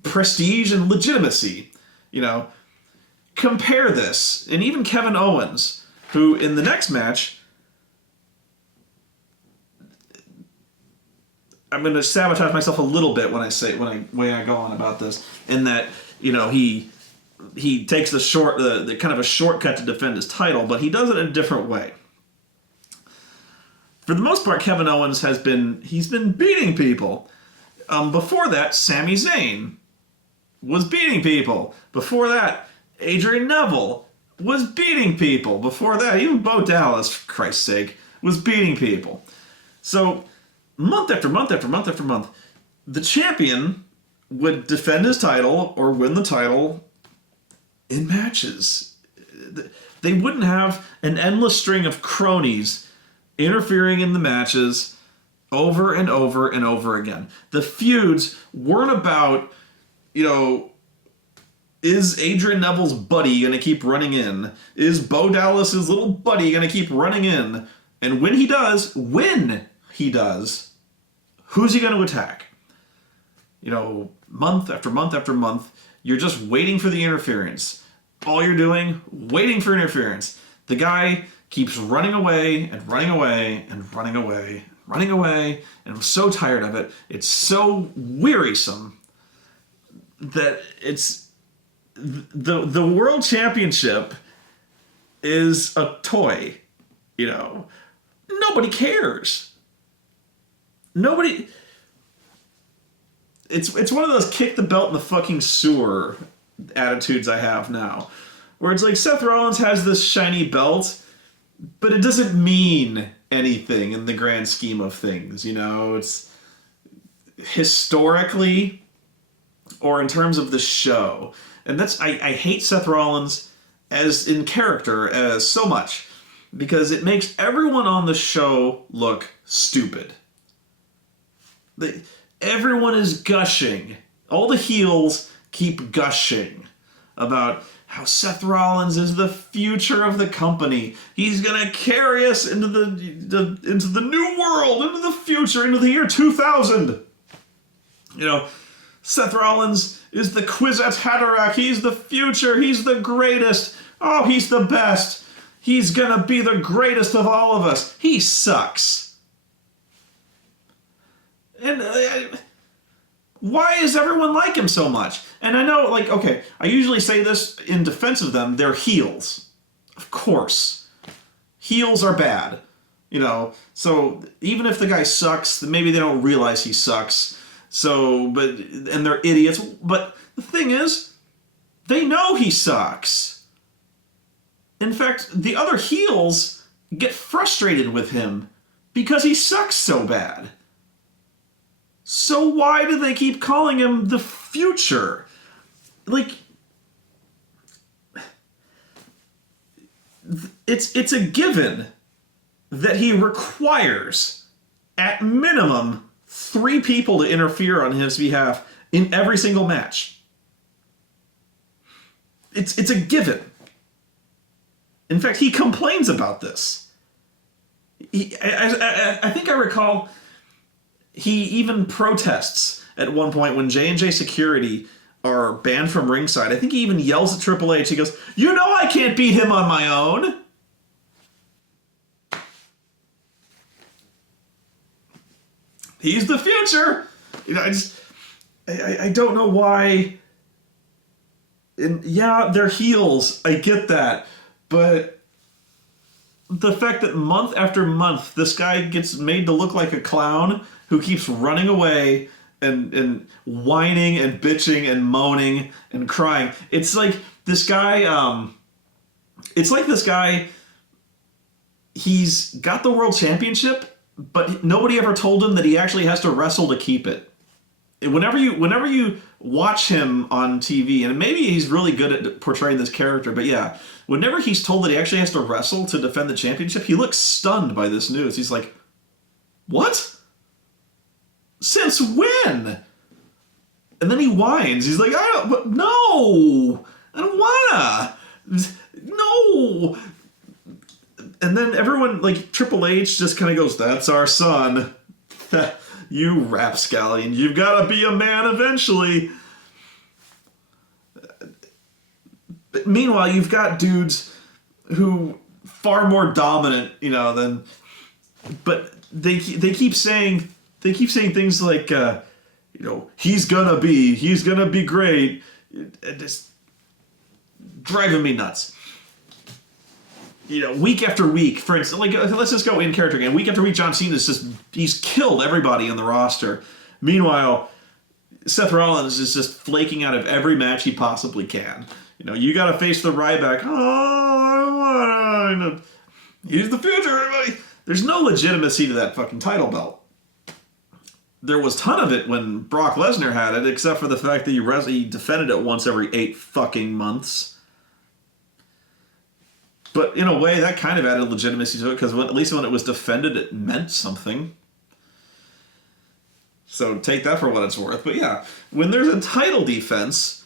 prestige and legitimacy. Compare this, and even Kevin Owens, who in the next match, I'm going to sabotage myself a little bit when I go on about this, in that he takes the kind of a shortcut to defend his title, but he does it in a different way. For the most part, Kevin Owens he's been beating people. Before that, Sami Zayn was beating people. Before that, Adrian Neville was beating people. Before that, even Bo Dallas, for Christ's sake, was beating people. So, month after month after month after month, the champion would defend his title or win the title in matches. They wouldn't have an endless string of cronies interfering in the matches over and over and over again. The feuds weren't about, is Adrian Neville's buddy going to keep running in? Is Bo Dallas's little buddy going to keep running in? And when he does, who's he going to attack? Month after month after month, you're just waiting for the interference. All you're doing, waiting for interference. The guy keeps running away and running away and running away running away, and I'm so tired of it. It's so wearisome that it's the world championship is a toy, Nobody cares. Nobody. It's one of those kick the belt in the fucking sewer attitudes I have now, where it's like Seth Rollins has this shiny belt, but it doesn't mean anything in the grand scheme of things. It's historically or in terms of the show, and that's I hate Seth Rollins as in character as so much because it makes everyone on the show look stupid. Everyone is gushing. All the heels keep gushing about how Seth Rollins is the future of the company. He's gonna carry us into the new world, into the future, into the year 2000. Seth Rollins is the Kwisatz Haderach. He's the future. He's the greatest. Oh, he's the best. He's gonna be the greatest of all of us. He sucks. And why is everyone like him so much? And I know, okay, I usually say this in defense of them. They're heels. Of course. Heels are bad. So even if the guy sucks, maybe they don't realize he sucks. And they're idiots. But the thing is, they know he sucks. In fact, the other heels get frustrated with him because he sucks so bad. So why do they keep calling him the future? It's a given that he requires, at minimum, 3 people to interfere on his behalf in every single match. It's a given. In fact, he complains about this. I think I recall he even protests at one point when J&J Security are banned from ringside. I think he even yells at Triple H. He goes, I can't beat him on my own. He's the future. I don't know why. And yeah, they're heels. I get that. But the fact that month after month, this guy gets made to look like a clown who keeps running away and whining and bitching and moaning and crying. It's like this guy, he's got the world championship, but nobody ever told him that he actually has to wrestle to keep it. Whenever you watch him on TV, and maybe he's really good at portraying this character, but yeah, whenever he's told that he actually has to wrestle to defend the championship, he looks stunned by this news. He's like, what? Since when? And then he whines. He's like, I don't wanna. No. And then everyone, Triple H just kind of goes, that's our son. You rapscallion, you've got to be a man eventually. But meanwhile, you've got dudes who far more dominant, than. But they keep saying things like, he's gonna be great. Just driving me nuts. Week after week, for instance, let's just go in character again. Week after week, John Cena's he's killed everybody on the roster. Meanwhile, Seth Rollins is just flaking out of every match he possibly can. You gotta face the Ryback. Oh, I don't wanna. He's the future, everybody. There's no legitimacy to that fucking title belt. There was a ton of it when Brock Lesnar had it, except for the fact that he defended it once every 8 fucking months. But in a way, that kind of added legitimacy to it, because at least when it was defended, it meant something. So take that for what it's worth. But yeah, when there's a title defense,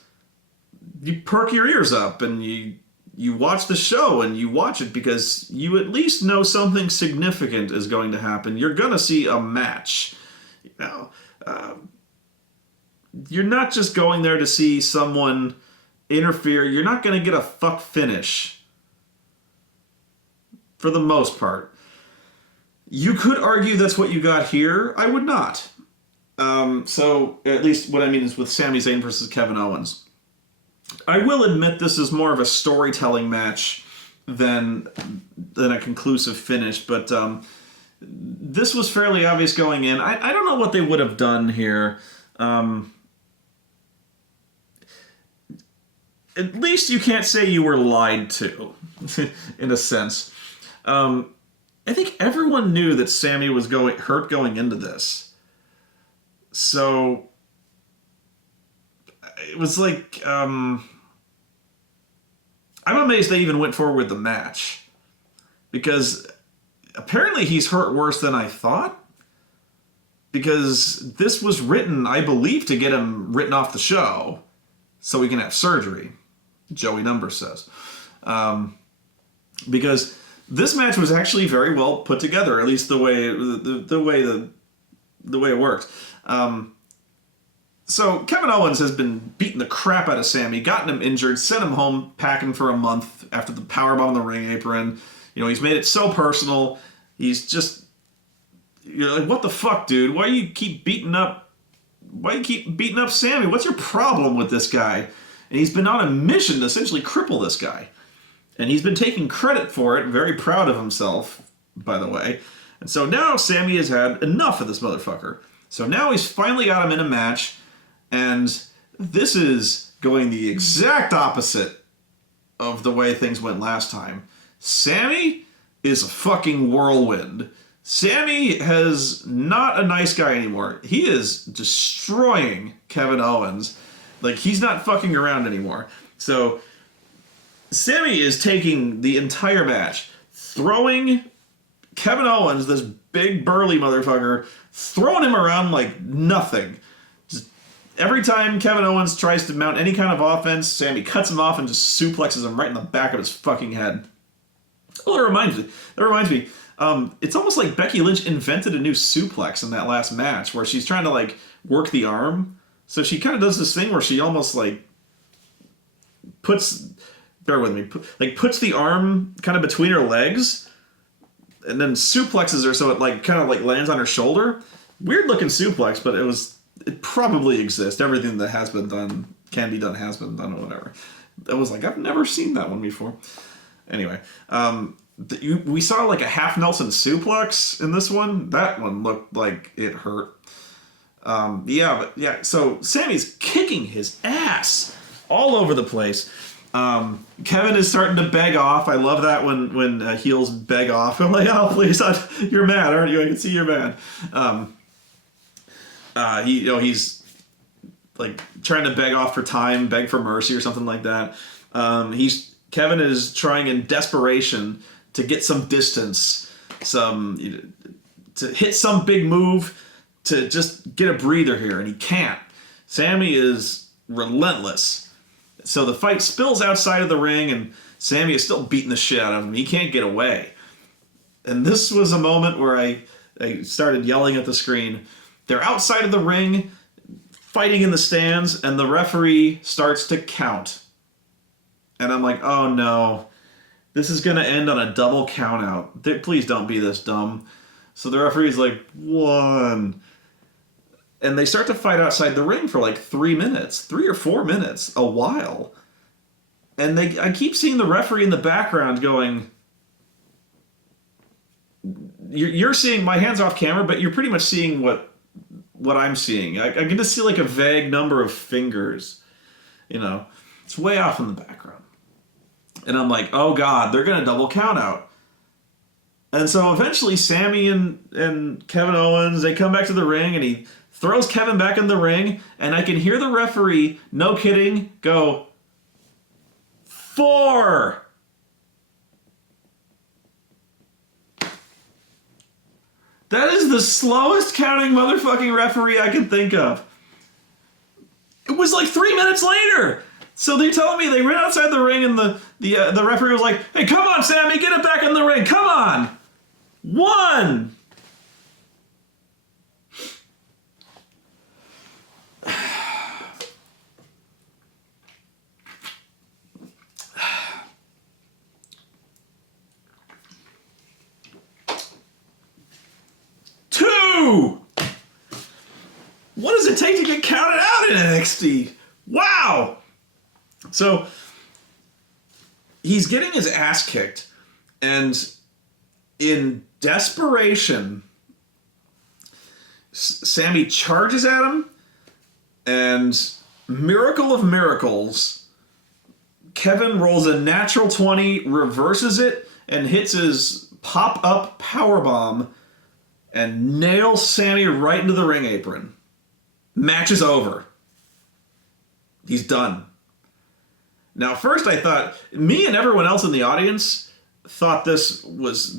you perk your ears up, and you watch the show, and you watch it because you at least know something significant is going to happen. You're going to see a match. You're not just going there to see someone interfere. You're not going to get a fuck finish. For the most part. You could argue that's what you got here. I would not. So, at least what I mean is with Sami Zayn versus Kevin Owens. I will admit this is more of a storytelling match than a conclusive finish, but this was fairly obvious going in. I don't know what they would have done here. At least you can't say you were lied to, in a sense. I think everyone knew that Sami was hurt going into this. So it was like, I'm amazed they even went forward with the match. Because apparently he's hurt worse than I thought. Because this was written, I believe, to get him written off the show so he can have surgery, Joey Numbers says. Because this match was actually very well put together, at least the way it worked. So Kevin Owens has been beating the crap out of Sami, gotten him injured, sent him home packing for a month after the powerbomb on the ring apron. He's made it so personal. He's just, like, what the fuck, dude? Why do you keep beating up Sami? What's your problem with this guy? And he's been on a mission to essentially cripple this guy. And he's been taking credit for it, very proud of himself, by the way. And so now Sami has had enough of this motherfucker. So now he's finally got him in a match, and this is going the exact opposite of the way things went last time. Sami is a fucking whirlwind. Sami is not a nice guy anymore. He is destroying Kevin Owens. Like, he's not fucking around anymore. So Sami is taking the entire match, throwing Kevin Owens, this big burly motherfucker, throwing him around like nothing. Just every time Kevin Owens tries to mount any kind of offense, Sami cuts him off and just suplexes him right in the back of his fucking head. Oh, that reminds me. It's almost like Becky Lynch invented a new suplex in that last match where she's trying to, like, work the arm. So she kind of does this thing where she almost, like, puts the arm kind of between her legs and then suplexes her so it, like, kind of, like, lands on her shoulder. Weird looking suplex, but it probably exists. Everything that has been done, can be done, has been done, or whatever. I was like, I've never seen that one before. Anyway, we saw like a half Nelson suplex in this one. That one looked like it hurt. So Sami's kicking his ass all over the place. Kevin is starting to beg off. I love that when heels beg off. I'm like, oh, please, you're mad, aren't you? I can see you're mad. He's like trying to beg off for time, beg for mercy or something like that. Kevin is trying in desperation to get some distance, to hit some big move, to just get a breather here, and he can't. Sami is relentless. So the fight spills outside of the ring, and Sami is still beating the shit out of him. He can't get away. And this was a moment where I started yelling at the screen. They're outside of the ring, fighting in the stands, and the referee starts to count. And I'm like, oh no, this is going to end on a double count out. Please don't be this dumb. So the referee's like, 1. And they start to fight outside the ring for like 3 or 4 minutes, a while. And I keep seeing the referee in the background going, you're seeing, my hand's off camera, but you're pretty much seeing what I'm seeing. I get to see like a vague number of fingers. It's way off in the background. And I'm like, oh God, they're going to double count out. And so eventually Sami and Kevin Owens, they come back to the ring and he throws Kevin back in the ring. And I can hear the referee, no kidding, go, 4. That is the slowest counting motherfucking referee I can think of. It was like 3 minutes later. So they're telling me they ran outside the ring and the referee was like, hey, come on, Sami, get it back in the ring. Come on. 1. 2! What does it take to get counted out in NXT? Wow! So, he's getting his ass kicked, and in desperation, Sammy charges at him, and miracle of miracles, Kevin rolls a natural 20, reverses it, and hits his pop-up powerbomb, and nails Sammy right into the ring apron. Match is over. He's done. Now, first I thought, me and everyone else in the audience thought this was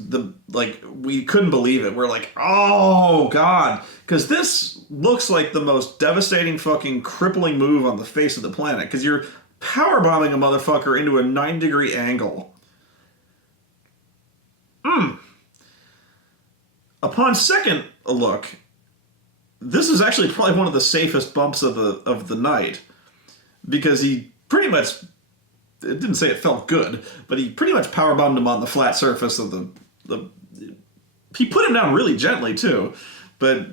we couldn't believe it. We're like, oh, God. Because this looks like the most devastating fucking crippling move on the face of the planet. Because you're powerbombing a motherfucker into a 9-degree angle. Upon second look, this is actually probably one of the safest bumps of the night. Because he pretty much... It didn't say it felt good, but he pretty much powerbombed him on the flat surface of the... He put him down really gently, too. But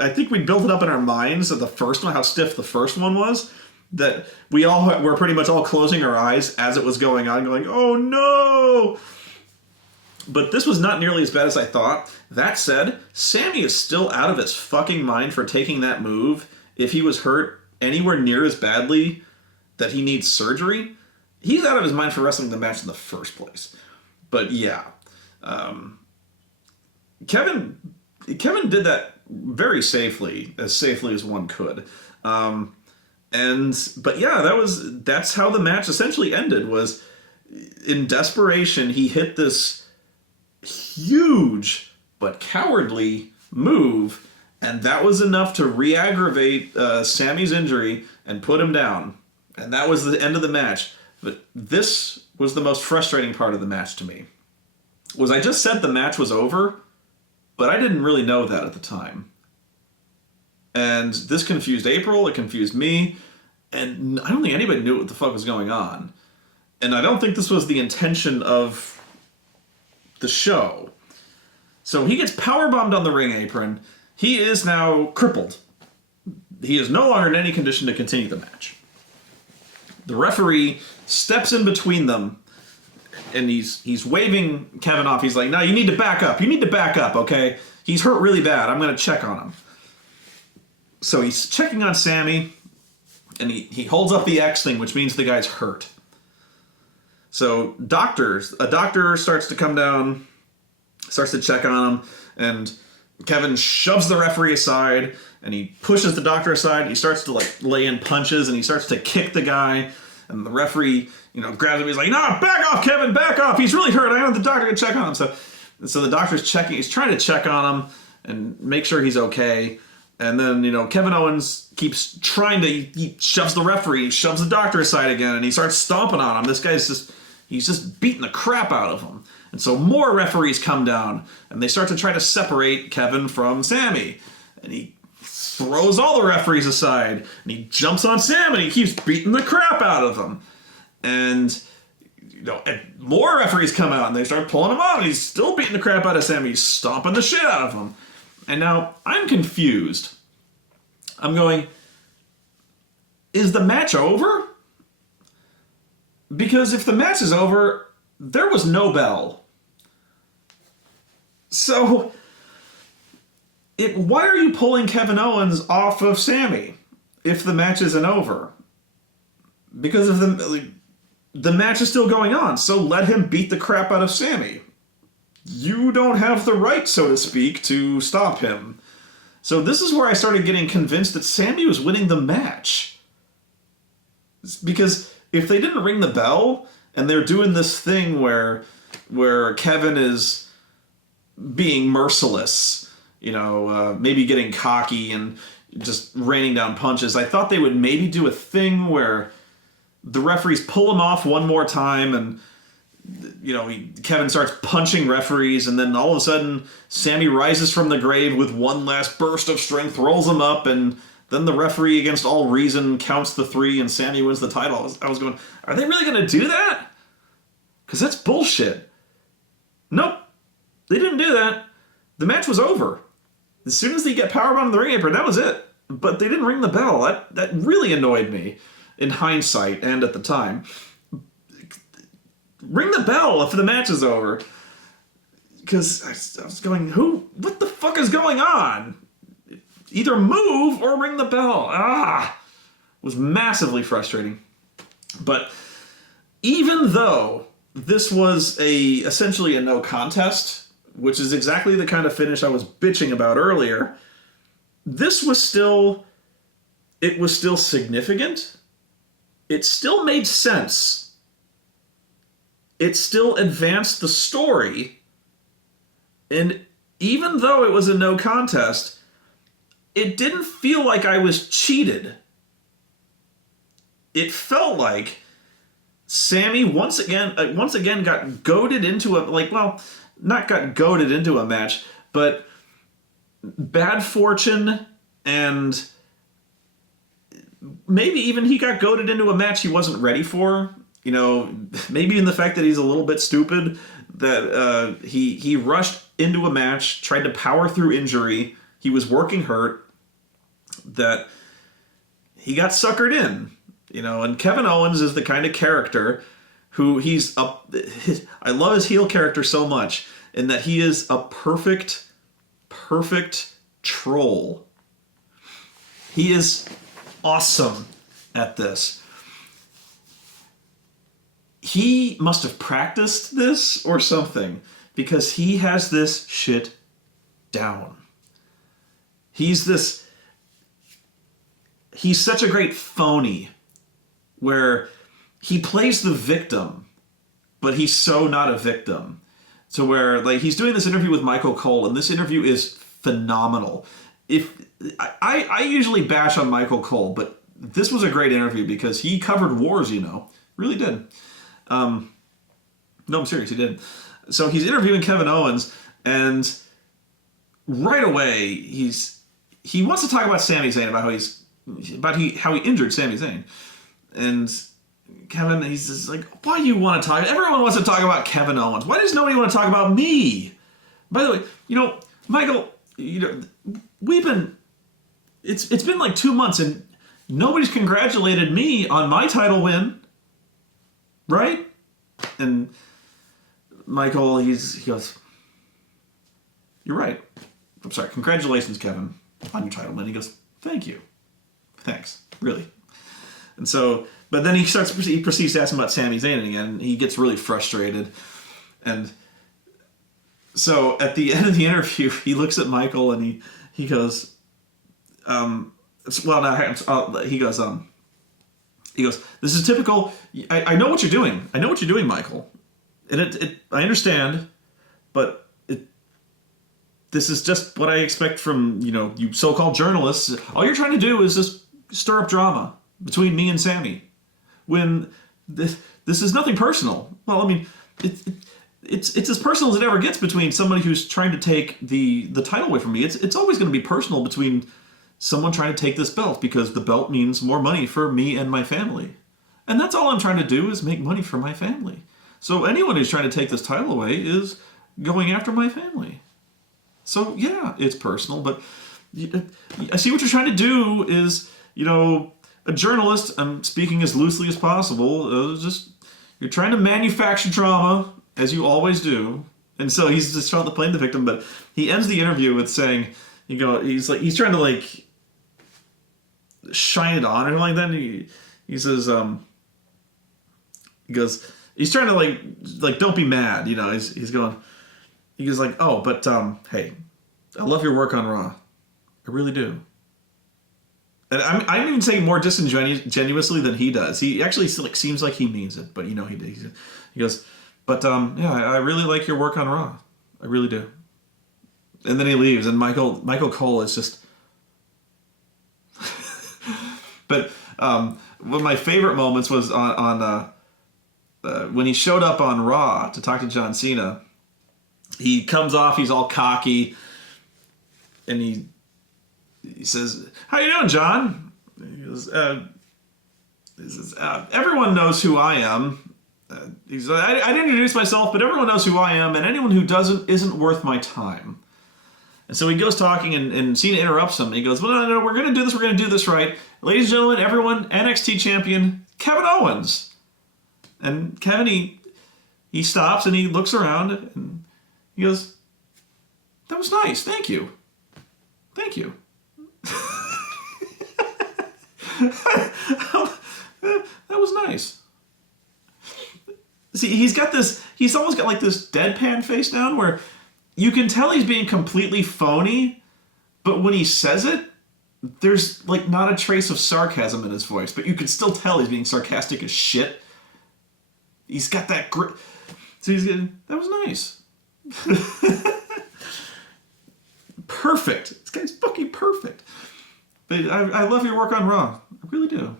I think we built it up in our minds that the first one, how stiff the first one was, that we all were pretty much all closing our eyes as it was going on, going, oh no! But this was not nearly as bad as I thought. That said, Sammy is still out of his fucking mind for taking that move if he was hurt anywhere near as badly that he needs surgery. He's out of his mind for wrestling the match in the first place. But yeah. Kevin did that very safely as one could. But yeah, that's how the match essentially ended, was in desperation he hit this huge but cowardly move, and that was enough to re-aggravate Sammy's injury and put him down. And that was the end of the match. But this was the most frustrating part of the match to me. Was I just said the match was over, but I didn't really know that at the time. And this confused April, it confused me, and I don't think anybody knew what the fuck was going on. And I don't think this was the intention of the show. So he gets powerbombed on the ring apron. He is now crippled. He is no longer in any condition to continue the match. The referee steps in between them, and he's waving Kevin off. He's like, no, you need to back up. You need to back up, okay? He's hurt really bad. I'm going to check on him. So he's checking on Sammy, and he holds up the X thing, which means the guy's hurt. So a doctor starts to come down, starts to check on him, and Kevin shoves the referee aside, and he pushes the doctor aside. He starts to lay in punches, and he starts to kick the guy. And the referee, grabs him. He's like, "No, back off, Kevin, back off. He's really hurt. I want the doctor to check on him." So the doctor's checking. He's trying to check on him and make sure he's okay. And then Kevin Owens keeps trying to. He shoves the referee, shoves the doctor aside again, and he starts stomping on him. This guy's he's just beating the crap out of him. And so more referees come down, and they start to try to separate Kevin from Sammy. And he throws all the referees aside, and he jumps on Sam, and he keeps beating the crap out of him. And more referees come out, and they start pulling him out, and he's still beating the crap out of Sam. He's stomping the shit out of him. And now I'm confused. I'm going, is the match over? Because if the match is over, there was no bell. So why are you pulling Kevin Owens off of Sammy if the match isn't over? Because of the match is still going on, so let him beat the crap out of Sammy. You don't have the right, so to speak, to stop him. So this is where I started getting convinced that Sammy was winning the match. Because if they didn't ring the bell, and they're doing this thing where Kevin is being merciless, maybe getting cocky and just raining down punches, I thought they would maybe do a thing where the referees pull him off one more time, and Kevin starts punching referees, and then all of a sudden Sammy rises from the grave with one last burst of strength, rolls him up, and then the referee, against all reason, counts the 3, and Sammy wins the title. I was going, are they really going to do that? Because that's bullshit. Nope. They didn't do that. The match was over. As soon as they get powerbombed in the ring apron, that was it. But they didn't ring the bell. That really annoyed me in hindsight and at the time. Ring the bell if the match is over. Because I was going, what the fuck is going on? Either move or ring the bell. It was massively frustrating. But even though this was essentially a no contest, which is exactly the kind of finish I was bitching about earlier, this was still significant. It still made sense. It still advanced the story. And even though it was a no contest, it didn't feel like I was cheated. It felt like Sammy once again got goaded into not got goaded into a match, but bad fortune and maybe even he got goaded into a match he wasn't ready for. Maybe in the fact that he's a little bit stupid, that he rushed into a match, tried to power through injury. He was working hurt, that he got suckered in. And Kevin Owens is the kind of character who I love his heel character so much, in that he is a perfect troll. He is awesome at this. He must have practiced this or something, because he has this shit down. He's such a great phony, where he plays the victim, but he's so not a victim. So where he's doing this interview with Michael Cole, and this interview is phenomenal. If I usually bash on Michael Cole, but this was a great interview because he covered wars, really did. No, I'm serious, he did. So he's interviewing Kevin Owens, and right away he wants to talk about Sami Zayn, about how he injured Sami Zayn. And Kevin, he's just like, why do you want to talk? Everyone wants to talk about Kevin Owens. Why does nobody want to talk about me? By the way, Michael, it's been like 2 months and nobody's congratulated me on my title win. Right? And Michael, he goes, you're right. I'm sorry. Congratulations, Kevin, on your title win. He goes, thank you. Thanks. Really. And so, but then he proceeds to ask him about Sami Zayn again. He gets really frustrated. And so at the end of the interview, he looks at Michael and he goes, he goes, this is typical. I know what you're doing. I know what you're doing, Michael. And I understand, but this is just what I expect from, you so-called journalists. All you're trying to do is just stir up drama between me and Sammy, when this is nothing personal. Well, I mean, it's as personal as it ever gets between somebody who's trying to take the title away from me. It's always going to be personal between someone trying to take this belt, because the belt means more money for me and my family. And that's all I'm trying to do, is make money for my family. So anyone who's trying to take this title away is going after my family. So yeah, it's personal, but I see what you're trying to do is, a journalist, I'm speaking as loosely as possible, you're trying to manufacture drama, as you always do. And so he's just trying to play the victim, but he ends the interview with saying, he's trying to shine it on or something like that. And he says, he goes, he's trying to don't be mad, he's going, he goes oh, but hey, I love your work on Raw. I really do. And I'm even saying more disingenuously than he does. He actually seems like he means it, but he did. He goes, but yeah, I really like your work on Raw. I really do. And then he leaves, and Michael Cole is just. But one of my favorite moments was on when he showed up on Raw to talk to John Cena. He comes off, he's all cocky, and he says, "How you doing, John?" He goes, he says, "Everyone knows who I am." He says, I didn't introduce myself, but everyone knows who I am, and anyone who doesn't isn't worth my time. And so he goes talking, and Cena interrupts him. And he goes, well, no, we're going to do this. We're going to do this right. Ladies and gentlemen, everyone, NXT champion, Kevin Owens. And Kevin, he stops and he looks around and he goes, that was nice. Thank you. Thank you. That was nice. See, he's almost got like this deadpan face down where you can tell he's being completely phony, but when he says it, there's like not a trace of sarcasm in his voice, but you can still tell he's being sarcastic as shit. He's got that grit. So that was nice. Perfect. This guy's fucking perfect. But I love your work on Raw. I really do.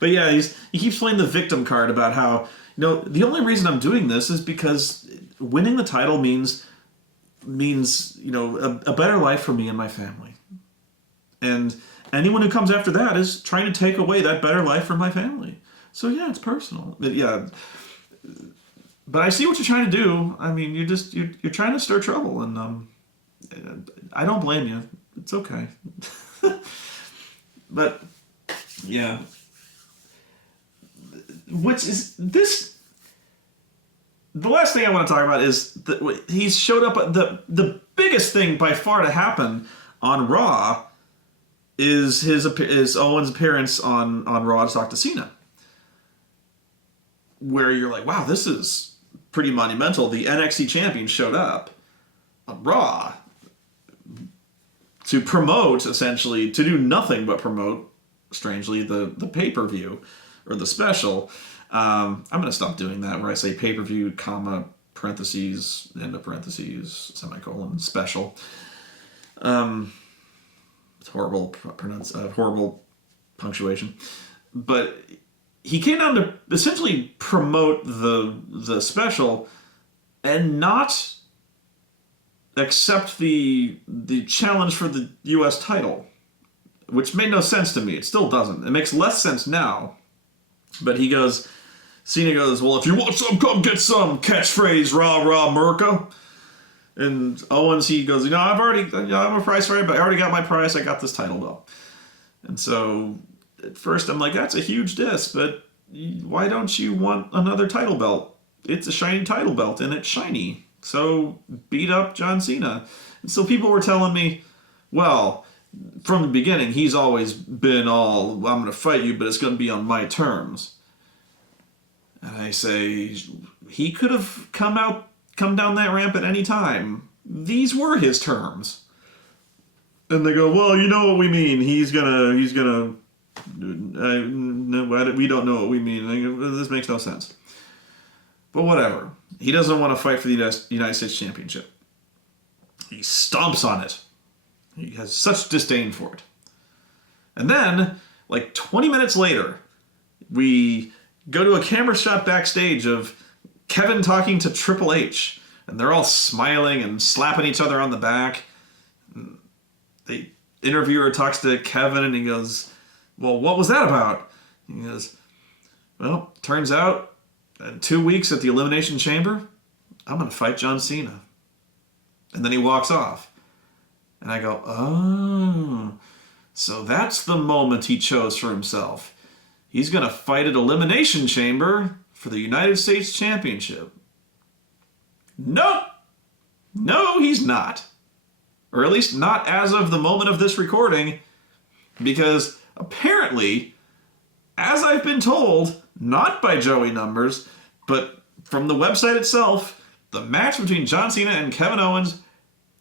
But yeah, he keeps playing the victim card about how, the only reason I'm doing this is because winning the title means a better life for me and my family. And anyone who comes after that is trying to take away that better life from my family. So yeah, it's personal. But I see what you're trying to do. I mean, you're trying to stir trouble, and I don't blame you. It's okay. But yeah, the last thing I want to talk about is that he's showed up. The biggest thing by far to happen on Raw is Owens' appearance on Raw to talk to Cena, where you're like, wow, this is pretty monumental. The NXT champion showed up on Raw to promote, essentially, to do nothing but promote, strangely, the pay-per-view or the special. I'm going to stop doing that where I say pay-per-view, comma, parentheses, end of parentheses, semicolon, special. It's horrible horrible punctuation. But he came down to essentially promote the special and not accept the challenge for the U.S. title, which made no sense to me. It still doesn't. It makes less sense now. But Cena goes, well, if you want some, come get some. Catchphrase, rah, rah, Merca. And Owens, he goes, I'm a price right, but I already got my price. I got this title belt. And so at first I'm like, that's a huge diss, but why don't you want another title belt? It's a shiny title belt, and it's shiny. So beat up John Cena. And so people were telling me, well, from the beginning, he's always been all, I'm going to fight you, but it's going to be on my terms. And I say, he could have come down that ramp at any time. These were his terms. And they go, well, you know what we mean. He's gonna, no, we don't know what we mean. And I go, this makes no sense. But whatever. He doesn't want to fight for the United States Championship. He stomps on it. He has such disdain for it. And then, like 20 minutes later, we go to a camera shot backstage of Kevin talking to Triple H. And they're all smiling and slapping each other on the back. And the interviewer talks to Kevin and he goes, well, what was that about? He goes, well, turns out in 2 weeks at the Elimination Chamber, I'm going to fight John Cena. And then he walks off. And I go, oh, so that's the moment he chose for himself. He's going to fight at Elimination Chamber for the United States Championship. Nope. No, he's not. Or at least not as of the moment of this recording, because apparently, as I've been told, not by Joey Numbers, but from the website itself, the match between John Cena and Kevin Owens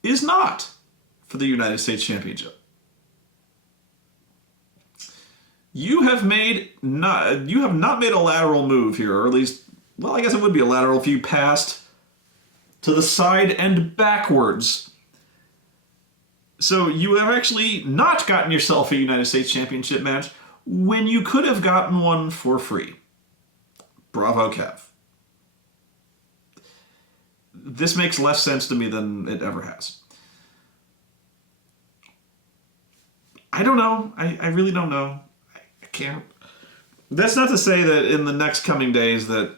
is not for the United States Championship. You have not made a lateral move here, or at least, well, I guess it would be a lateral if you passed to the side and backwards. So you have actually not gotten yourself a United States Championship match when you could have gotten one for free. Bravo, Kev. This makes less sense to me than it ever has. I don't know. I really don't know. I can't. That's not to say that in the next coming days that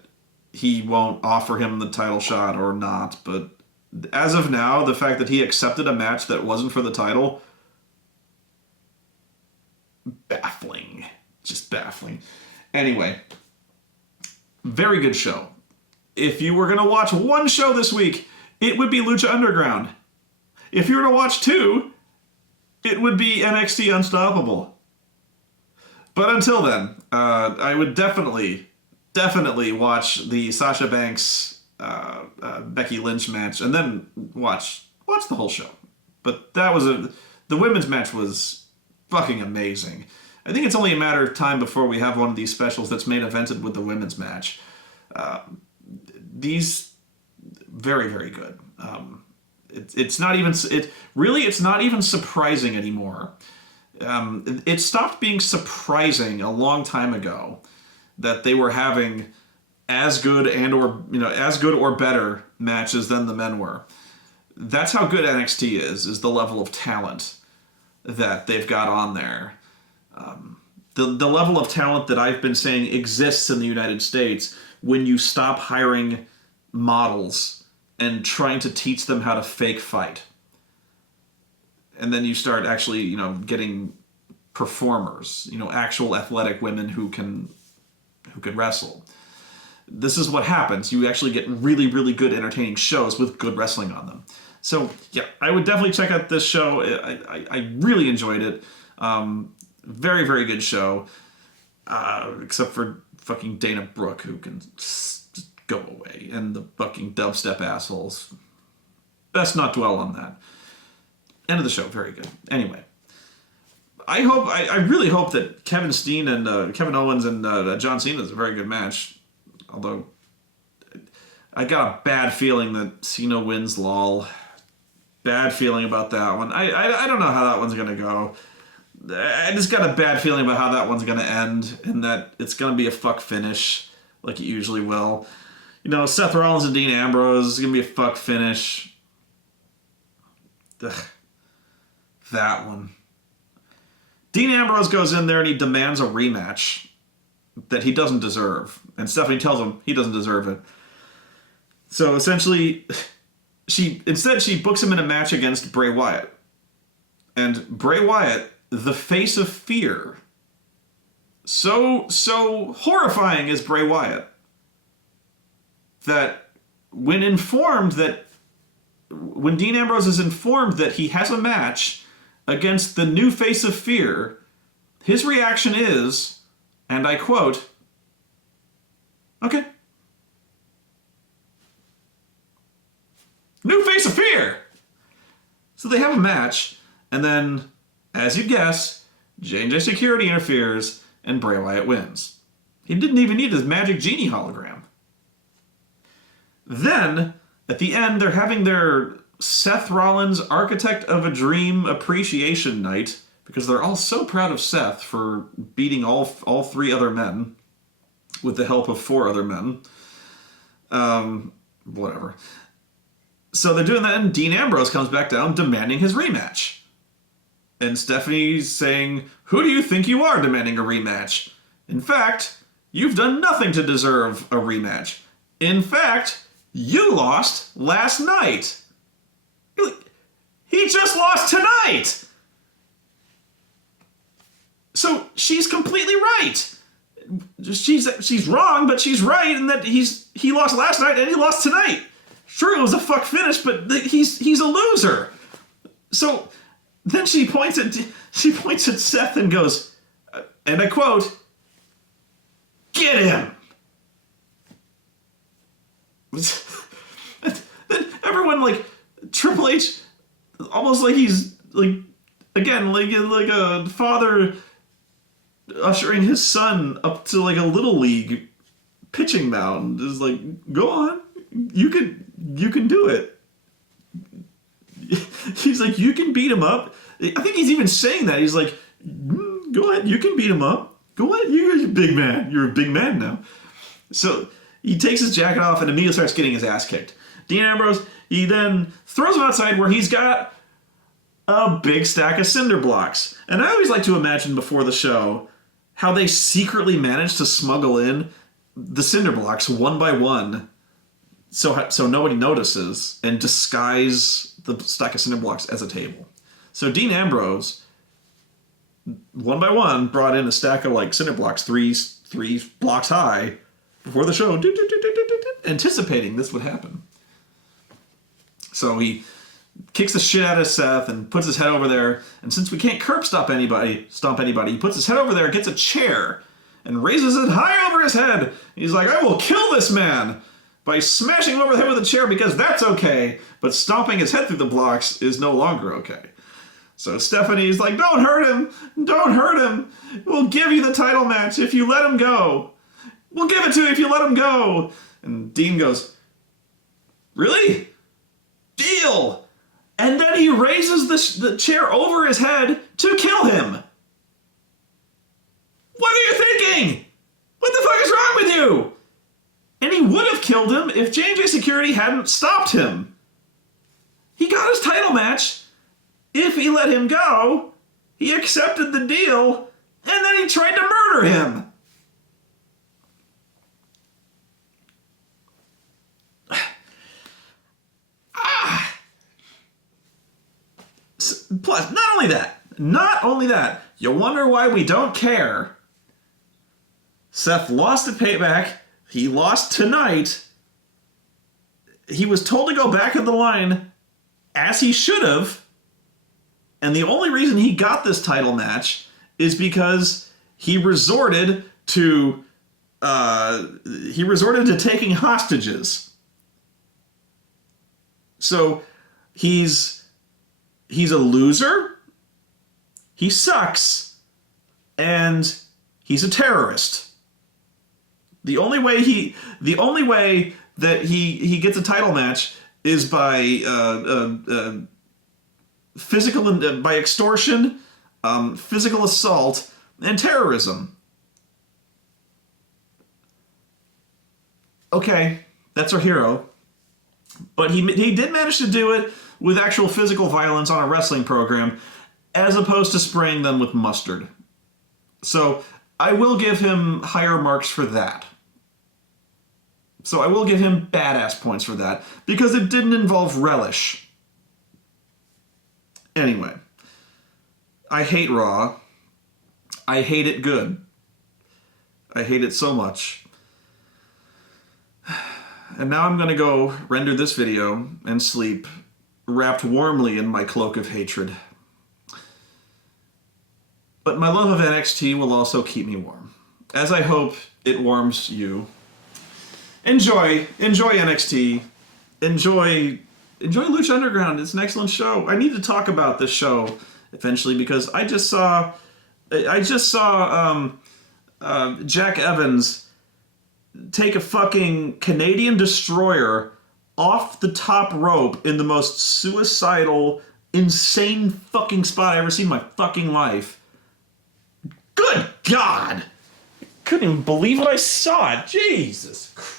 he won't offer him the title shot or not, but as of now, the fact that he accepted a match that wasn't for the title, baffling. Just baffling. Anyway, very good show. If you were going to watch one show this week, it would be Lucha Underground. If you were to watch two, it would be NXT Unstoppable. But until then, I would definitely watch the Sasha Banks Becky Lynch match, and then watch the whole show. But the women's match was fucking amazing. I think it's only a matter of time before we have one of these specials that's main evented with the women's match. These very, very good. It's not even surprising anymore. It stopped being surprising a long time ago that they were having as good or better matches than the men were. That's how good NXT is the level of talent that they've got on there. The level of talent that I've been saying exists in the United States when you stop hiring models and trying to teach them how to fake fight. And then you start actually, getting performers, actual athletic women who can wrestle. This is what happens. You actually get really, really good entertaining shows with good wrestling on them. So, yeah, I would definitely check out this show. I really enjoyed it. Very, very good show. Except for fucking Dana Brooke, who can just go away. And the fucking dubstep assholes. Best not dwell on that. End of the show. Very good. Anyway. I really hope that Kevin Steen and Kevin Owens and John Cena is a very good match. Although, I got a bad feeling that Cena wins, lol. Bad feeling about that one. I don't know how that one's going to go. I just got a bad feeling about how that one's going to end, and that it's going to be a fuck finish, like it usually will. Seth Rollins and Dean Ambrose is going to be a fuck finish. Ugh. That one. Dean Ambrose goes in there and he demands a rematch that he doesn't deserve. And Stephanie tells him he doesn't deserve it. So essentially, she books him in a match against Bray Wyatt. And Bray Wyatt, the face of fear, so horrifying is Bray Wyatt, that when Dean Ambrose is informed that he has a match against the new face of fear, his reaction is, and I quote, "Okay. New face of fear!" So they have a match, and then, as you guess, J&J Security interferes, and Bray Wyatt wins. He didn't even need his magic genie hologram. Then, at the end, they're having their Seth Rollins Architect of a Dream appreciation night, because they're all so proud of Seth for beating all three other men with the help of four other men. Whatever. So they're doing that, and Dean Ambrose comes back down demanding his rematch. And Stephanie's saying, "Who do you think you are demanding a rematch? In fact, you've done nothing to deserve a rematch. In fact, you lost last night." He just lost tonight! So she's completely right. She's wrong, but she's right in that he lost last night and he lost tonight. Sure, it was a fuck finish, but he's a loser. So then she points at Seth and goes, and I quote, "Get him!" Then everyone, like, Triple H, almost like he's, like, again, like a father ushering his son up to, like, a little league pitching mound, is like, "Go on, you can do it." He's like, "You can beat him up." I think he's even saying that. He's like, "Go ahead, you can beat him up. Go ahead, you're a big man. You're a big man now." So he takes his jacket off and immediately starts getting his ass kicked. Dean Ambrose, he then throws him outside where he's got a big stack of cinder blocks. And I always like to imagine before the show how they secretly managed to smuggle in the cinder blocks one by one so nobody notices, and disguise the stack of cinder blocks as a table. So Dean Ambrose, one by one, brought in a stack of like cinder blocks, three blocks high, before the show, anticipating this would happen. So he kicks the shit out of Seth and puts his head over there. And since we can't stomp anybody, he puts his head over there, gets a chair, and raises it high over his head. He's like, I will kill this man by smashing him over the head with a chair because that's okay. But stomping his head through the blocks is no longer okay. So Stephanie's like, don't hurt him. Don't hurt him. We'll give you the title match if you let him go. We'll give it to you if you let him go. And Dean goes, really? Deal. And then he raises the chair over his head to kill him. What are you thinking? What the fuck is wrong with you? And he would have killed him if J&J Security hadn't stopped him. He got his title match. If he let him go, he accepted the deal, and then he tried to murder him. Plus, not only that, you wonder why we don't care. Seth lost at Payback. He lost tonight. He was told to go back in the line, as he should have. And the only reason he got this title match is because he resorted to taking hostages. So he's a loser, he sucks, and he's a terrorist. The only way that he gets a title match is by by extortion, physical assault, and terrorism. Okay, that's our hero. But he did manage to do it with actual physical violence on a wrestling program, as opposed to spraying them with mustard. So I will give him higher marks for that. So I will give him badass points for that, because it didn't involve relish. Anyway, I hate Raw. I hate it good. I hate it so much. And now I'm going to go render this video and sleep, wrapped warmly in my cloak of hatred. But my love of NXT will also keep me warm, as I hope it warms you. Enjoy NXT. Enjoy Lucha Underground. It's an excellent show. I need to talk about this show eventually, because I just saw Jack Evans take a fucking Canadian destroyer off the top rope in the most suicidal, insane fucking spot I've ever seen in my fucking life. Good God! Couldn't even believe what I saw. Jesus Christ.